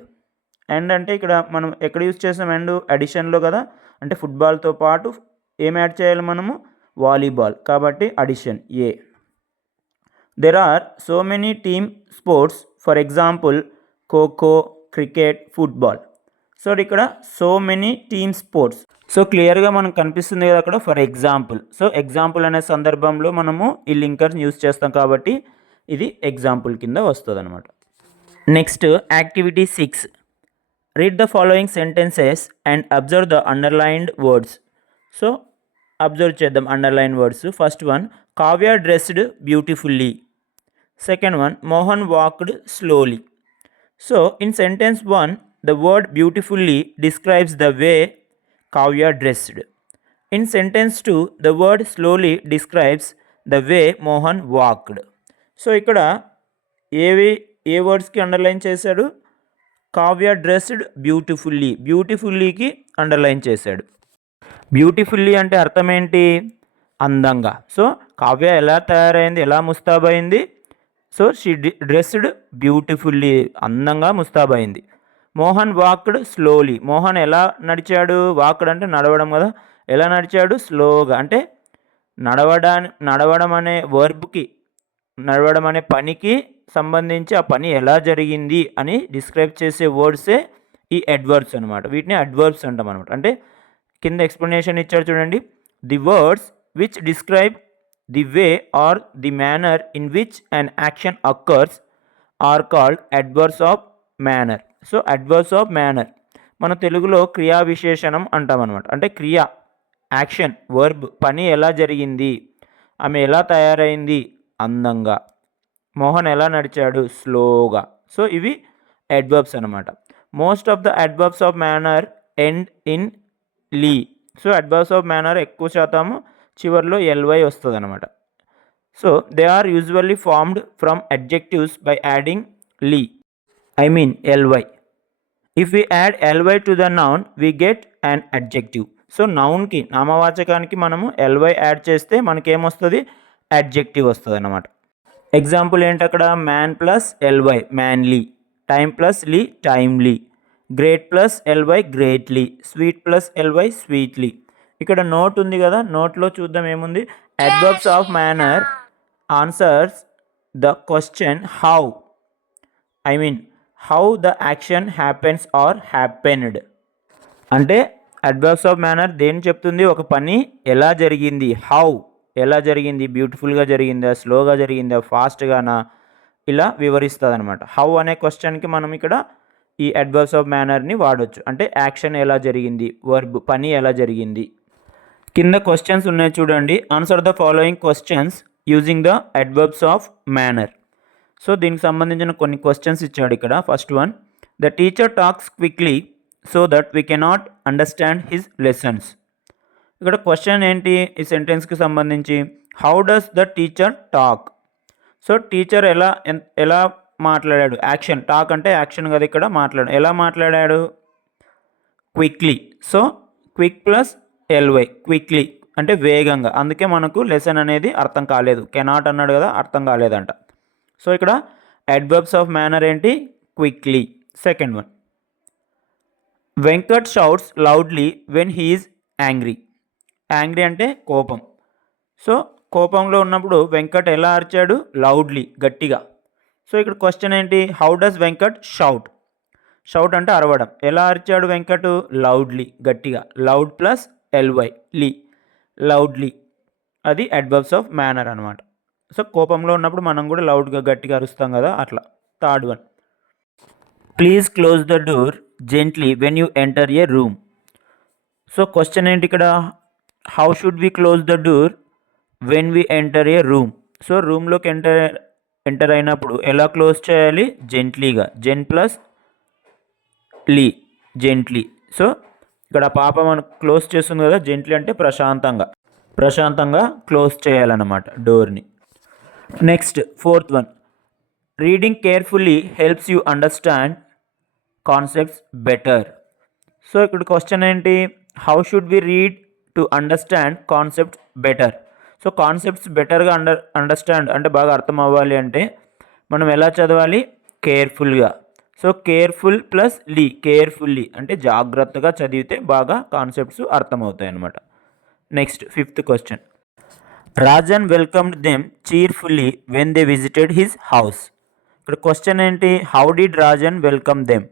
అండ్ అంటే ఇక్కడ మనం ఎక్కడ యూజ్ చేసాం? అండ్ అడిషన్లో కదా, అంటే ఫుట్బాల్తో పాటు ఏం యాడ్ చేయాలి మనము? వాలీబాల్. కాబట్టి అడిషన్ ఏ. There are so many team sports, for example kho kho, cricket, football. So ఇక్కడ so many team sports. So క్లియర్గా మనకు కనిపిస్తుంది కదా అక్కడ ఫర్ ఎగ్జాంపుల్. సో ఎగ్జాంపుల్ అనే సందర్భంలో మనము ఈ లింకర్స్ యూస్ చేస్తాం కాబట్టి ఇది ఎగ్జాంపుల్ కింద వస్తుంది అనమాట. Next activity 6. Read the following sentences and observe the underlined words. So observe చేద్దాం underline words. First one, Kavya dressed beautifully. Second one, Mohan walked slowly. So in sentence 1, the word beautifully describes the way Kavya dressed. In sentence 2, the word slowly describes the way Mohan walked. So ఇక్కడ ఏ వర్డ్స్కి underline చేశాడు? Kavya dressed beautifully, బ్యూటిఫుల్లీకి underline చేశాడు. Beautifully అంటే అర్థం ఏంటి? అందంగా. So Kavya ఎలా తయారైంది, ఎలా ముస్తాబైంది? సో షీ డ్రెస్డ్ బ్యూటిఫుల్లీ, అందంగా ముస్తాబైంది. మోహన్ వాక్డ్ స్లోలీ, మోహన్ ఎలా నడిచాడు? వాక్డ్ అంటే నడవడం కదా, ఎలా నడిచాడు? స్లోగా. అంటే నడవడం అనే వర్బ్కి, నడవడం అనే పనికి సంబంధించి ఆ పని ఎలా జరిగింది అని డిస్క్రైబ్ చేసే వర్డ్సే ఈ అడ్వర్బ్స్ అనమాట. వీటిని అడ్వర్బ్స్ అంటాం అనమాట. అంటే కింద ఎక్స్ప్లెనేషన్ ఇచ్చాడు చూడండి. The words which describe the way or the manner in which an action occurs are called adverbs of manner. So adverbs of manner మన తెలుగులో క్రియా విశేషణం అంటాం అనమాట. అంటే క్రియ, యాక్షన్, వర్బ్, పని ఎలా జరిగింది, ఆమె ఎలా తయారైంది, అందంగా, మోహన్ ఎలా నడిచాడు, స్లోగా. సో ఇవి అడ్వర్బ్స్ అనమాట. Most of the adverbs of manner end in ly. So adverbs of manner ఎక్కువ శాతము చివరిలో ఎల్వై వస్తుంది అనమాట. So they are usually formed from adjectives by adding ly, I mean ly. If we add ly to the noun, we get an adjective. So నౌన్కి, నామవాచకానికి మనము ly add చేస్తే మనకేమొస్తుంది? Adjective వస్తుంది అన్నమాట. ఎగ్జాంపుల్ ఏంటి అక్కడ? Man plus ly manly, time plus ly timely, great plus ly greatly, sweet plus ly sweetly. ఇక్కడ note ఉంది కదా, నోట్లో చూద్దాం ఏముంది. Adverbs of manner answers the question how, I mean how the action happens or happened. అంటే adverbs of manner దేని చెప్తుంది? ఒక పని ఎలా జరిగింది, హౌ ఎలా జరిగింది, బ్యూటిఫుల్గా జరిగిందా, స్లోగా జరిగిందా, ఫాస్ట్గానా, ఇలా వివరిస్తుంది అనమాట. హౌ అనే క్వశ్చన్కి మనం ఇక్కడ ఈ అడ్వర్బ్స్ ఆఫ్ మేనర్ని వాడవచ్చు. అంటే యాక్షన్ ఎలా జరిగింది, వర్బ్ పని ఎలా జరిగింది. కింద క్వశ్చన్స్ ఉన్నాయి చూడండి. Answer the following questions using the adverbs of manner. So దీనికి సంబంధించిన కొన్ని క్వశ్చన్స్ ఇచ్చాడు ఇక్కడ. First one, the teacher talks quickly so that we cannot understand his lessons. ఇక్కడ క్వశ్చన్ ఏంటి ఈ సెంటెన్స్కి సంబంధించి? How does the teacher talk. So teacher ఎలా మాట్లాడాడు? యాక్షన్, టాక్ అంటే యాక్షన్ కదా, ఇక్కడ ఎలా మాట్లాడాడు? Quickly. So quick plus ly, quickly అంటే వేగంగా. అందుకే మనకు లెసన్ అనేది అర్థం కాలేదు. కెనాట్ అన్నాడు కదా, అర్థం కాలేదంట. సో ఇక్కడ అడ్వర్బ్స్ ఆఫ్ మేనర్ ఏంటి? Quickly. Second one, Venkat shouts loudly when he is angry. Angry అంటే కోపం. సో కోపంలో ఉన్నప్పుడు వెంకట్ ఎలా అరిచాడు? లౌడ్లీ, గట్టిగా. సో ఇక్కడ క్వశ్చన్ ఏంటి? How does Venkat shout. Shout అంటే అరవడం. ఎలా అరిచాడు వెంకట్? లౌడ్లీ, గట్టిగా. Loud plus ly ly, loudly. అది అడ్వర్బ్స్ ఆఫ్ మేనర్ అనమాట. సో కోపంలో ఉన్నప్పుడు మనం కూడా లౌడ్గా గట్టిగా అరుస్తాం కదా, అట్లా. Third one, please close the door gently when you enter a room. So question ఏంటి ఇక్కడ? How should we close the door when we enter a room. So రూమ్లోకి ఎంటర్ అయినప్పుడు ఎలా క్లోజ్ చేయాలి? జెంట్లీగా. జెన్ ప్లస్ లీ, జెంట్లీ. సో ఇక్కడ పాప మనం close చేస్తుంది కదా, జెంట్లీ అంటే ప్రశాంతంగా క్లోజ్ చేయాలన్నమాట డోర్ని. Next fourth one, reading carefully helps you understand concepts better. So ఇక్కడ క్వశ్చన్ ఏంటి? How should we read to understand concepts better. So concepts బెటర్గా అండర్స్టాండ్ అంటే బాగా అర్థం అవ్వాలి అంటే మనం ఎలా చదవాలి? కేర్ఫుల్గా. So careful plus ly, carefully అంటే జాగ్రత్తగా చదివితే బాగా కాన్సెప్ట్స్ అర్థమవుతాయి అన్నమాట. Next fifth question, Rajan welcomed them cheerfully when they visited his house. ఇక్కడ క్వశ్చన్ ఏంటి, how did Rajan welcome them.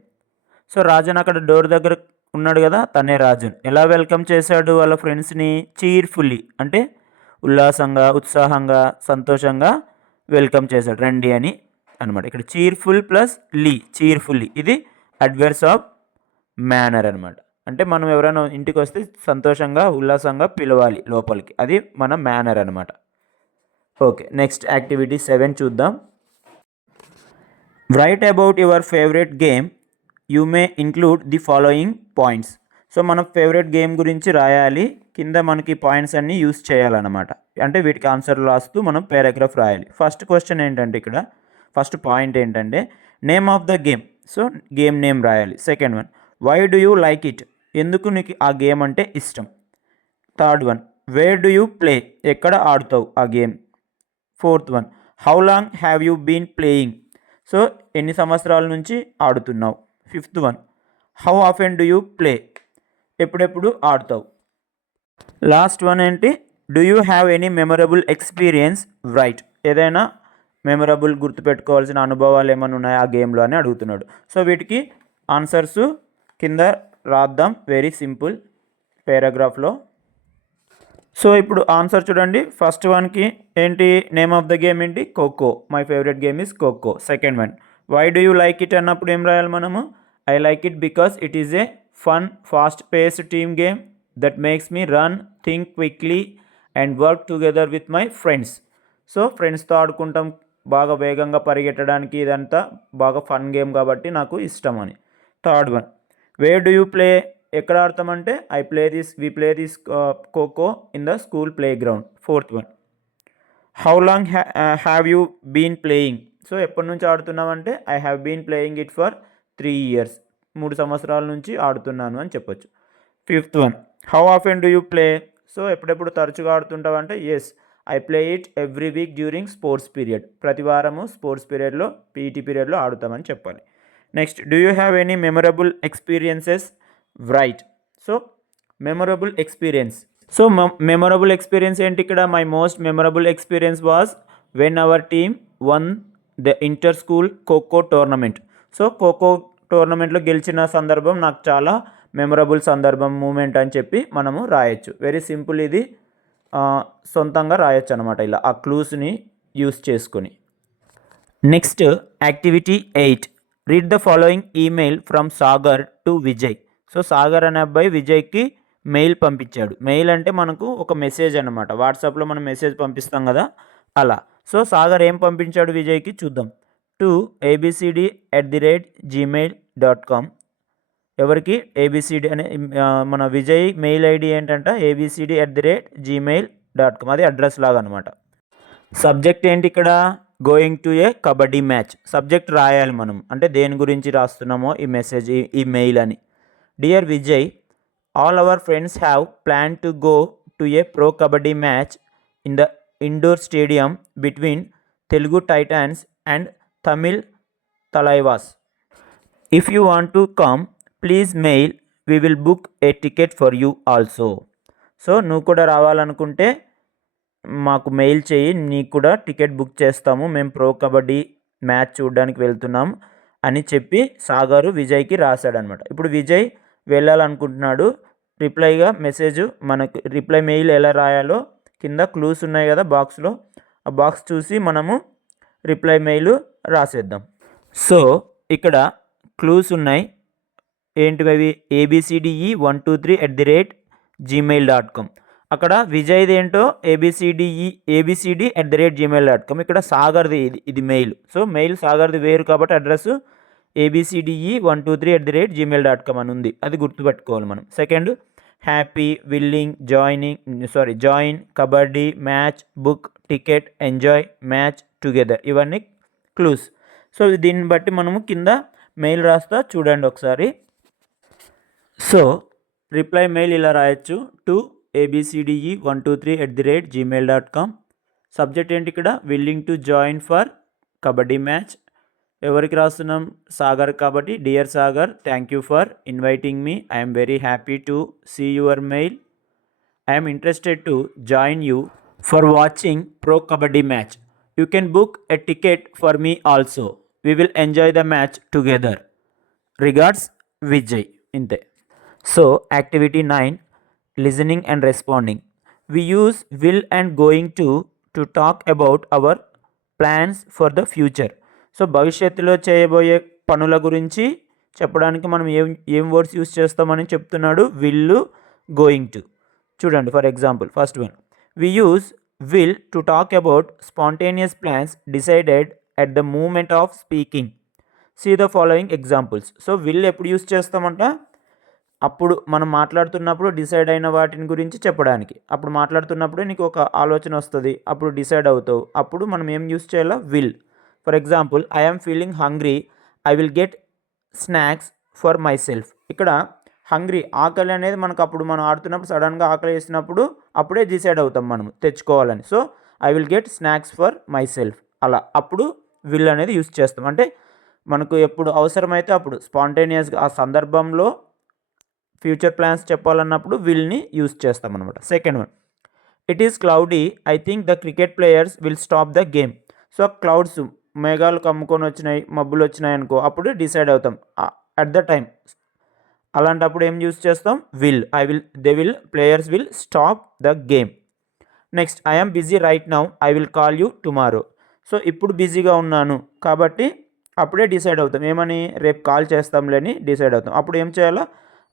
So Rajan అక్కడ డోర్ దగ్గర ఉన్నాడు కదా, తనే రాజన్. ఎలా వెల్కమ్ చేశాడు వాళ్ళ ఫ్రెండ్స్ని, చీర్ఫుల్లీ అంటే ఉల్లాసంగా, ఉత్సాహంగా, సంతోషంగా వెల్కమ్ చేశాడు, రండి అని అనమాట. ఇక్కడ చీర్ఫుల్ ప్లస్ లీ, చీర్ఫుల్లీ, ఇది అడ్వర్స్ ఆఫ్ మేనర్ అనమాట. అంటే మనం ఎవరైనా ఇంటికి వస్తే సంతోషంగా, ఉల్లాసంగా పిలవాలి లోపలికి, అది మన మేనర్ అనమాట. ఓకే, నెక్స్ట్ యాక్టివిటీ 7 చూద్దాం. Write about your favourite game, you may include the following points. So మన ఫేవరెట్ గేమ్ గురించి రాయాలి, కింద మనకి పాయింట్స్ అన్నీ యూస్ చేయాలన్నమాట. అంటే వీటికి ఆన్సర్ రాస్తూ మనం పారాగ్రాఫ్ రాయాలి. ఫస్ట్ క్వశ్చన్ ఏంటంటే, ఇక్కడ ఫస్ట్ పాయింట్ ఏంటంటే name of the game. So game name రాయాలి. Second one, why do you like it, ఎందుకు నీకు ఆ గేమ్ అంటే ఇష్టం. Third one, where do you play, ఎక్కడ ఆడుతావు ఆ game. Fourth one, how long have you been playing, so ఎన్ని సంవత్సరాల నుంచి ఆడుతున్నావు. Fifth one, how often do you play, ఎప్పుడెప్పుడు ఆడుతావు. లాస్ట్ వన్ ఏంటి, do you have any memorable experience right, ఏదైనా మెమరబుల్ గుర్తుపెట్టుకోవాల్సిన అనుభవాలు ఏమైనా ఉన్నాయా ఆ గేమ్లో అని అడుగుతున్నాడు. సో వీటికి ఆన్సర్స్ కింద రాద్దాం, వెరీ సింపుల్ పారాగ్రాఫ్లో. సో ఇప్పుడు ఆన్సర్ చూడండి. ఫస్ట్ వన్కి ఏంటి, నేమ్ ఆఫ్ ద గేమ్ ఏంటి, kho kho, my favourite game is kho kho. Second one, why do you like it అన్నప్పుడు ఏం రాయాలి మనము, I like it because it is a fun fast paced team game that makes me run, think quickly and work together with my friends. So ఫ్రెండ్స్తో ఆడుకుంటాం, బాగా వేగంగా పరిగెట్టడానికి, ఇదంతా బాగా ఫన్ గేమ్ కాబట్టి నాకు ఇష్టం అని. Third one, where do you play, ఎక్కడ ఆడతామంటే we play this kho kho in the school play ground. Fourth one, how long have you been playing, so ఎప్పటి నుంచి ఆడుతున్నామంటే I have been playing it for 3 years, 3 సంవత్సరాల నుంచి ఆడుతున్నాను అని చెప్పొచ్చు. Fifth one, how often do you play, so ఎప్పుడెప్పుడు తరచుగా ఆడుతుంటావంటే yes I play it every week during sports period, ప్రతి వారము స్పోర్ట్స్ పీరియడ్లో పీఈటీ పీరియడ్లో ఆడుతామని చెప్పాలి. Next, do you have any memorable experiences right, so memorable experience. So memorable experience ఏంటి ఇక్కడ, my most memorable experience was when our team one the inter school kho kho tournament. So kho kho టోర్నమెంట్లో గెలిచిన సందర్భం నాకు చాలా మెమరబుల్ సందర్భం, మూమెంట్ అని చెప్పి మనము రాయొచ్చు. వెరీ సింపుల్, ఇది సొంతంగా రాయొచ్చు అనమాట, ఇలా ఆ క్లూస్ని యూస్ చేసుకొని. Next activity 8, read the following email from Sagar to Vijay. So Sagar అనే అబ్బాయి విజయ్కి మెయిల్ పంపించాడు. మెయిల్ అంటే మనకు ఒక మెసేజ్ అనమాట, వాట్సాప్లో మనం మెసేజ్ పంపిస్తాం కదా అలా. సో సాగర్ ఏం పంపించాడు విజయ్కి చూద్దాం. To abcd@gmail.com. ఎవరికి, ఏబిసిడి అనే మన విజయ్ మెయిల్ ఐడి ఏంటంట abcd@gmail.com, అది అడ్రస్ లాగా అనమాట. సబ్జెక్ట్ ఏంటి ఇక్కడ, going to A kabaddi match. Subject రాయాలి మనం, అంటే దేని గురించి రాస్తున్నామో ఈ మెసేజ్, ఈ మెయిల్ అని. Dear Vijay, all our friends have plan to go to a pro kabaddi match in the indoor stadium between Telugu Titans and Tamil Thalaivas. If you want to come please mail, we will book a ticket for you also. So నువ్వు కూడా రావాలనుకుంటే మాకు mail చేయి, నీకు కూడా ticket book చేస్తాము, మేము pro kabaddi match చూడడానికి వెళ్తున్నాం అని చెప్పి సాగరు విజయ్కి రాశాడనమాట. ఇప్పుడు విజయ్ వెళ్ళాలనుకుంటున్నాడు. రిప్లైగా మెసేజ్, మనకు రిప్లై మెయిల్ ఎలా రాయాలో కింద క్లూస్ ఉన్నాయి కదా బాక్స్లో, ఆ బాక్స్ చూసి మనము రిప్లై మెయిల్ రాసేద్దాం. సో ఇక్కడ క్లూస్ ఉన్నాయి, ఏంటివి అవి, abcde123@gmail.com. అక్కడ విజయ్ది ఏంటో abcd@gmail.com. ఇక్కడ సాగర్ది ఇది మెయిల్. సో మెయిల్ సాగర్ది వేరు కాబట్టి అడ్రస్ abcde123@gmail.com అని ఉంది, అది గుర్తుపెట్టుకోవాలి మనం. Second, happy, willing, join, kabaddi, match, book, ticket, enjoy, match, together, ఇవన్నీ క్లూస్. సో దీన్ని బట్టి మనము కింద మెయిల్ రాస్తా చూడండి ఒకసారి. సో రిప్లై మెయిల్ ఇలా రాయొచ్చు, టు abcde123@gmail.com. సబ్జెక్ట్ ఏంటి ఇక్కడ, willing to join for kabaddi match. ఎవరికి రాస్తున్నాం, సాగర్ కాబట్టి, dear Sagar, thank you for inviting me, I'm very happy to see your mail, I'm interested to join you for watching Pro Kabaddi match. You can book a ticket for me also. We will enjoy the match together. Regards, Vijay. Inte. So, activity 9, listening and responding. We use will and going to talk about our plans for the future. So భవిష్యత్తులో చేయబోయే పనుల గురించి చెప్పడానికి మనం ఏం words use చేస్తామని చెప్తున్నాడు. Will, going to. చూడండి, for example first one, we use will to talk about spontaneous plans decided at the moment of speaking. See the following examples. So will ఎప్పుడు యూస్ చేస్తామంట, అప్పుడు మనం మాట్లాడుతున్నప్పుడు డిసైడ్ అయిన వాటిని గురించి చెప్పడానికి. అప్పుడు మాట్లాడుతున్నప్పుడు నీకు ఒక ఆలోచన వస్తుంది, అప్పుడు డిసైడ్ అవుతావు, అప్పుడు మనం ఏం యూస్ చేయాలా, will. For example, I am feeling hungry, I will get snacks for myself. ఇక్కడ హంగ్రీ, ఆకలి అనేది మనకు అప్పుడు మనం ఆడుతున్నప్పుడు సడన్గా ఆకలి వేసినప్పుడు అప్పుడే డిసైడ్ అవుతాం మనం తెచ్చుకోవాలని. So I will get snacks for my self, అలా అప్పుడు విల్ అనేది యూస్ చేస్తాం. అంటే మనకు ఎప్పుడు అవసరమైతే అప్పుడు స్పాంటేనియస్గా ఆ సందర్భంలో ఫ్యూచర్ ప్లాన్స్ చెప్పాలన్నప్పుడు విల్ని యూస్ చేస్తాం అనమాట. Second one, it is cloudy, I think the cricket players will stop the game. So clouds, మేఘాలు కమ్ముకొని వచ్చినాయి, మబ్బులు వచ్చినాయి అనుకో, అప్పుడు డిసైడ్ అవుతాం అట్ ద టైం. అలాంటప్పుడు ఏం యూస్ చేస్తాం, will. Players will stop the game. Next, I am busy right now, I will call you tomorrow. So ఇప్పుడు బిజీగా ఉన్నాను కాబట్టి అప్పుడే డిసైడ్ అవుతాం, ఏమని, రేపు కాల్ చేస్తాంలేని డిసైడ్ అవుతాం. అప్పుడు ఏం చేయాలా,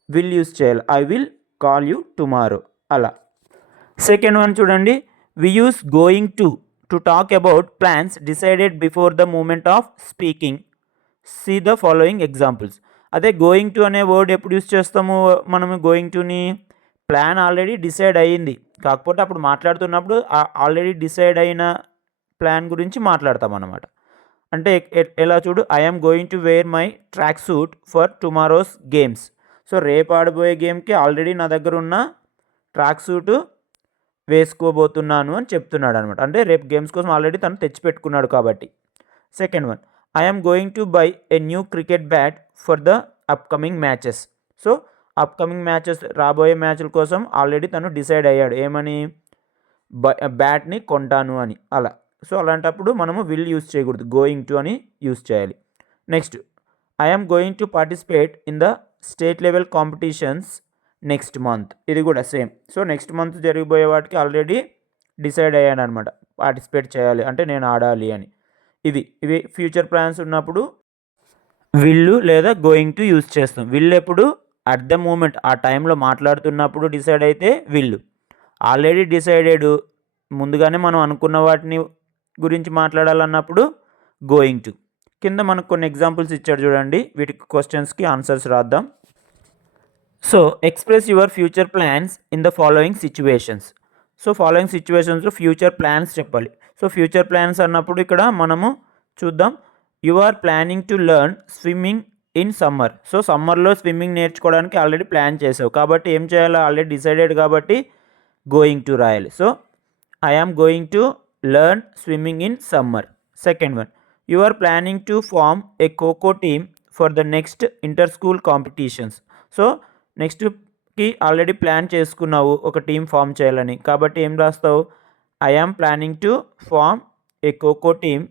విల్ యూస్ చేయాలి, I will call you tomorrow, అలా. సెకండ్ వన్ చూడండి, we use going to talk about plans decided before the moment of speaking. See the following examples. అదే గోయింగ్ టు అనే వర్డ్ ఎప్పుడు యూస్ చేస్తాము మనము, గోయింగ్ టుని plan already decide అయ్యింది, కాకపోతే అప్పుడు మాట్లాడుతున్నప్పుడు ఆల్రెడీ డిసైడ్ అయిన ప్లాన్ గురించి మాట్లాడతాం అన్నమాట. అంటే ఎలా చూడు, I am going to wear my track suit for tomorrow's games. So రేపు ఆడబోయే గేమ్కి ఆల్రెడీ నా దగ్గర ఉన్న ట్రాక్ సూటు వేసుకోబోతున్నాను అని చెప్తున్నాడు అనమాట. అంటే రేపు గేమ్స్ కోసం ఆల్రెడీ తను తెచ్చిపెట్టుకున్నాడు కాబట్టి. Second one, I am going to buy a new cricket bat for the upcoming matches. So upcoming matches, రాబోయే మ్యాచ్ల కోసం ఆల్రెడీ తను డిసైడ్ అయ్యాడు, ఏమని, బ్యాట్ని కొంటాను అని, అలా. సో అలాంటప్పుడు మనము విల్ యూస్ చేయకూడదు, గోయింగ్ టు అని యూస్ చేయాలి. Next, I am going to participate in the state level competitions next month. ఇది కూడా సేమ్. సో నెక్స్ట్ మంత్ జరిగిపోయే వాటికి ఆల్రెడీ డిసైడ్ అయ్యాను అనమాట, పార్టిసిపేట్ చేయాలి అంటే నేను ఆడాలి అని. ఇవి ఫ్యూచర్ ప్లాన్స్ ఉన్నప్పుడు విల్లు లేదా గోయింగ్ టు యూస్ చేస్తాం. విల్ ఎప్పుడు, అట్ ద మూమెంట్, ఆ టైంలో మాట్లాడుతున్నప్పుడు డిసైడ్ అయితే విల్లు. ఆల్రెడీ డిసైడెడ్, ముందుగానే మనం అనుకున్న వాటిని గురించి మాట్లాడాలన్నప్పుడు గోయింగ్ టు. కింద మనకు కొన్ని ఎగ్జాంపుల్స్ ఇచ్చాడు చూడండి, వీటికి క్వశ్చన్స్కి ఆన్సర్స్ రాద్దాం. So express your future plans in the following situations. So following సిచ్యువేషన్స్లో ఫ్యూచర్ ప్లాన్స్ చెప్పాలి. సో ఫ్యూచర్ ప్లాన్స్ అన్నప్పుడు ఇక్కడ మనము చూద్దాం, you are planning to learn swimming in summer. So సమ్మర్లో స్విమ్మింగ్ నేర్చుకోవడానికి ఆల్రెడీ ప్లాన్ చేసావు కాబట్టి ఏం చేయాలి, ఆల్రెడీ డిసైడెడ్ కాబట్టి గోయింగ్ టు రాయాలి. So I am going to learn swimming in summer. Second one, you are planning to form a kho kho team for the next inter school competitions. So నెక్స్ట్కి already plan చేసుకున్నావు ఒక team form చేయాలని, కాబట్టి ఏం రాస్తావు, I am planning to form a kho kho team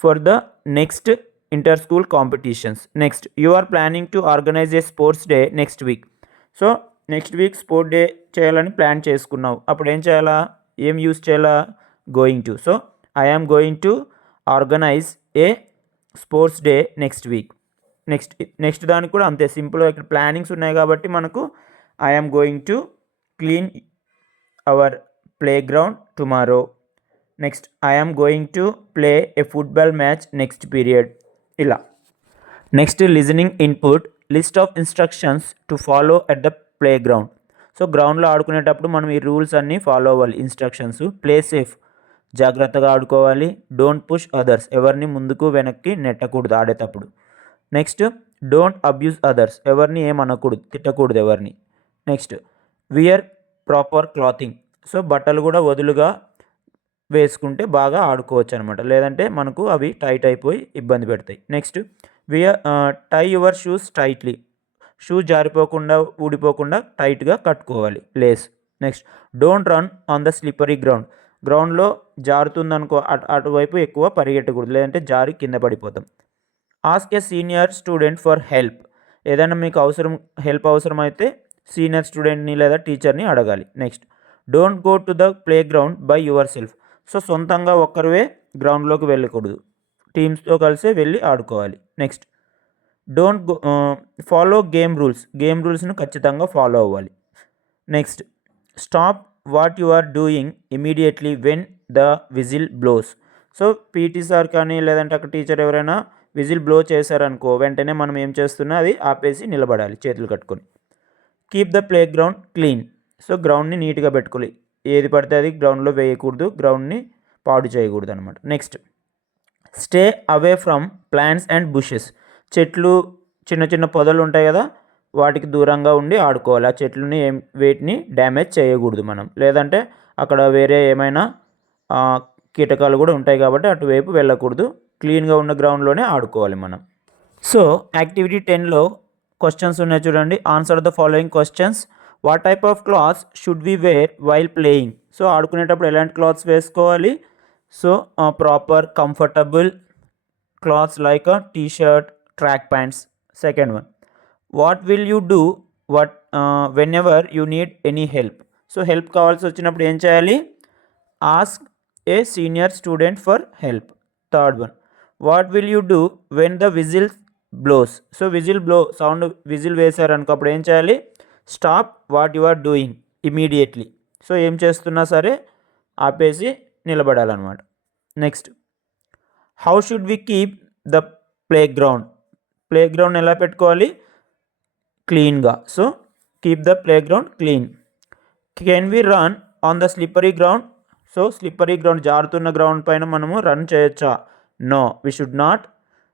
for the next inter school competitions. Next, you are planning to organise a sports day next week. So next week sport day చేయాలని plan చేసుకున్నావు, అప్పుడు ఏం చేయాలా, ఏం యూస్ చేయాలా, going to. So I am going to organise a sports day next week. Next దానికి కూడా అంతే సింపుల్గా, ఇక్కడ ప్లానింగ్స్ ఉన్నాయి కాబట్టి మనకు I am going to clean our play ground tomorrow. Next, I am going to play a football match next period, ఇలా. Next, listening input, list of instructions to follow at the play ground. So గ్రౌండ్లో ఆడుకునేటప్పుడు మనం ఈ rules అన్నీ follow అవ్వాలి, instructions. Play safe, జాగ్రత్తగా ఆడుకోవాలి. Don't push others, ఎవరిని ముందుకు వెనక్కి నెట్టకూడదు ఆడేటప్పుడు. నెక్స్ట్, డోంట్ అబ్యూస్ అదర్స్, ఎవరిని ఏమనకూడదు, తిట్టకూడదు ఎవరిని. Next, wear proper clothing. So బట్టలు కూడా వదులుగా వేసుకుంటే బాగా ఆడుకోవచ్చు అనమాట, లేదంటే మనకు అవి టైట్ అయిపోయి ఇబ్బంది పెడతాయి. Next, tie your shoes tightly. Shoe జారిపోకుండా ఊడిపోకుండా టైట్గా కట్టుకోవాలి, lace. Next don't run on the slippery గ్రౌండ్లో జారుతుందనుకో అటువైపు ఎక్కువ పరిగెట్టకూడదు, లేదంటే జారి కింద పడిపోతాం. Ask a senior student for help. ఏదైనా మీకు హెల్ప్ అవసరమైతే సీనియర్ స్టూడెంట్ని లేదా టీచర్ని అడగాలి. Next don't go to the play ground by yourself. So సొంతంగా ఒక్కరివే గ్రౌండ్లోకి వెళ్ళకూడదు, టీమ్స్తో కలిసి వెళ్ళి ఆడుకోవాలి. Next don't go follow game రూల్స్ను ఖచ్చితంగా ఫాలో అవ్వాలి. Next stop what you are doing immediately when the whistle blows. So PT sir కానీ లేదంటే అక్కడ టీచర్ ఎవరైనా విజిల్ బ్లో చేశారనుకో, వెంటనే మనం ఏం చేస్తున్నా అది ఆపేసి నిలబడాలి చేతులు కట్టుకొని. Keep the play ground clean. So గ్రౌండ్ని నీట్గా పెట్టుకోవాలి, ఏది పడితే అది గ్రౌండ్లో వేయకూడదు, గ్రౌండ్ని పాడు చేయకూడదు అనమాట. Next stay away from plants and bushes. చెట్లు చిన్న చిన్న పొదలు ఉంటాయి కదా, వాటికి దూరంగా ఉండి ఆడుకోవాలి. ఆ చెట్లని వేటిని డ్యామేజ్ చేయకూడదు మనం, లేదంటే అక్కడ వేరే ఏమైనా కీటకాలు కూడా ఉంటాయి కాబట్టి అటువైపు వెళ్ళకూడదు. క్లీన్గా ఉన్న గ్రౌండ్లోనే ఆడుకోవాలి మనం. సో యాక్టివిటీ 10లో క్వశ్చన్స్ ఉన్నాయి చూడండి. Answer the following questions. What type of clothes should we wear while playing. So ఆడుకునేటప్పుడు ఎలాంటి క్లాత్స్ వేసుకోవాలి? So proper comfortable clothes like T shirt, track pants. Second one, what will you do whenever you need any help. So help కావాల్సి వచ్చినప్పుడు ఏం చేయాలి? Ask a senior student for help. Third one, what will you do when the whistle blows. So whistle వేశారనుకో అప్పుడు ఏం చేయాలి? Stop what you are doing immediately. So ఏం చేస్తున్నా సరే ఆపేసి నిలబడాలన్నమాట. Next how should we keep the play ground ఎలా పెట్టుకోవాలి? క్లీన్గా. So keep the play ground clean. Can we run on the slippery ground. So slippery ground, జారుతున్న ground పైన మనము రన్ చేయొచ్చా? No, we should not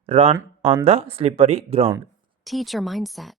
run on the slippery ground. Teacher mindset.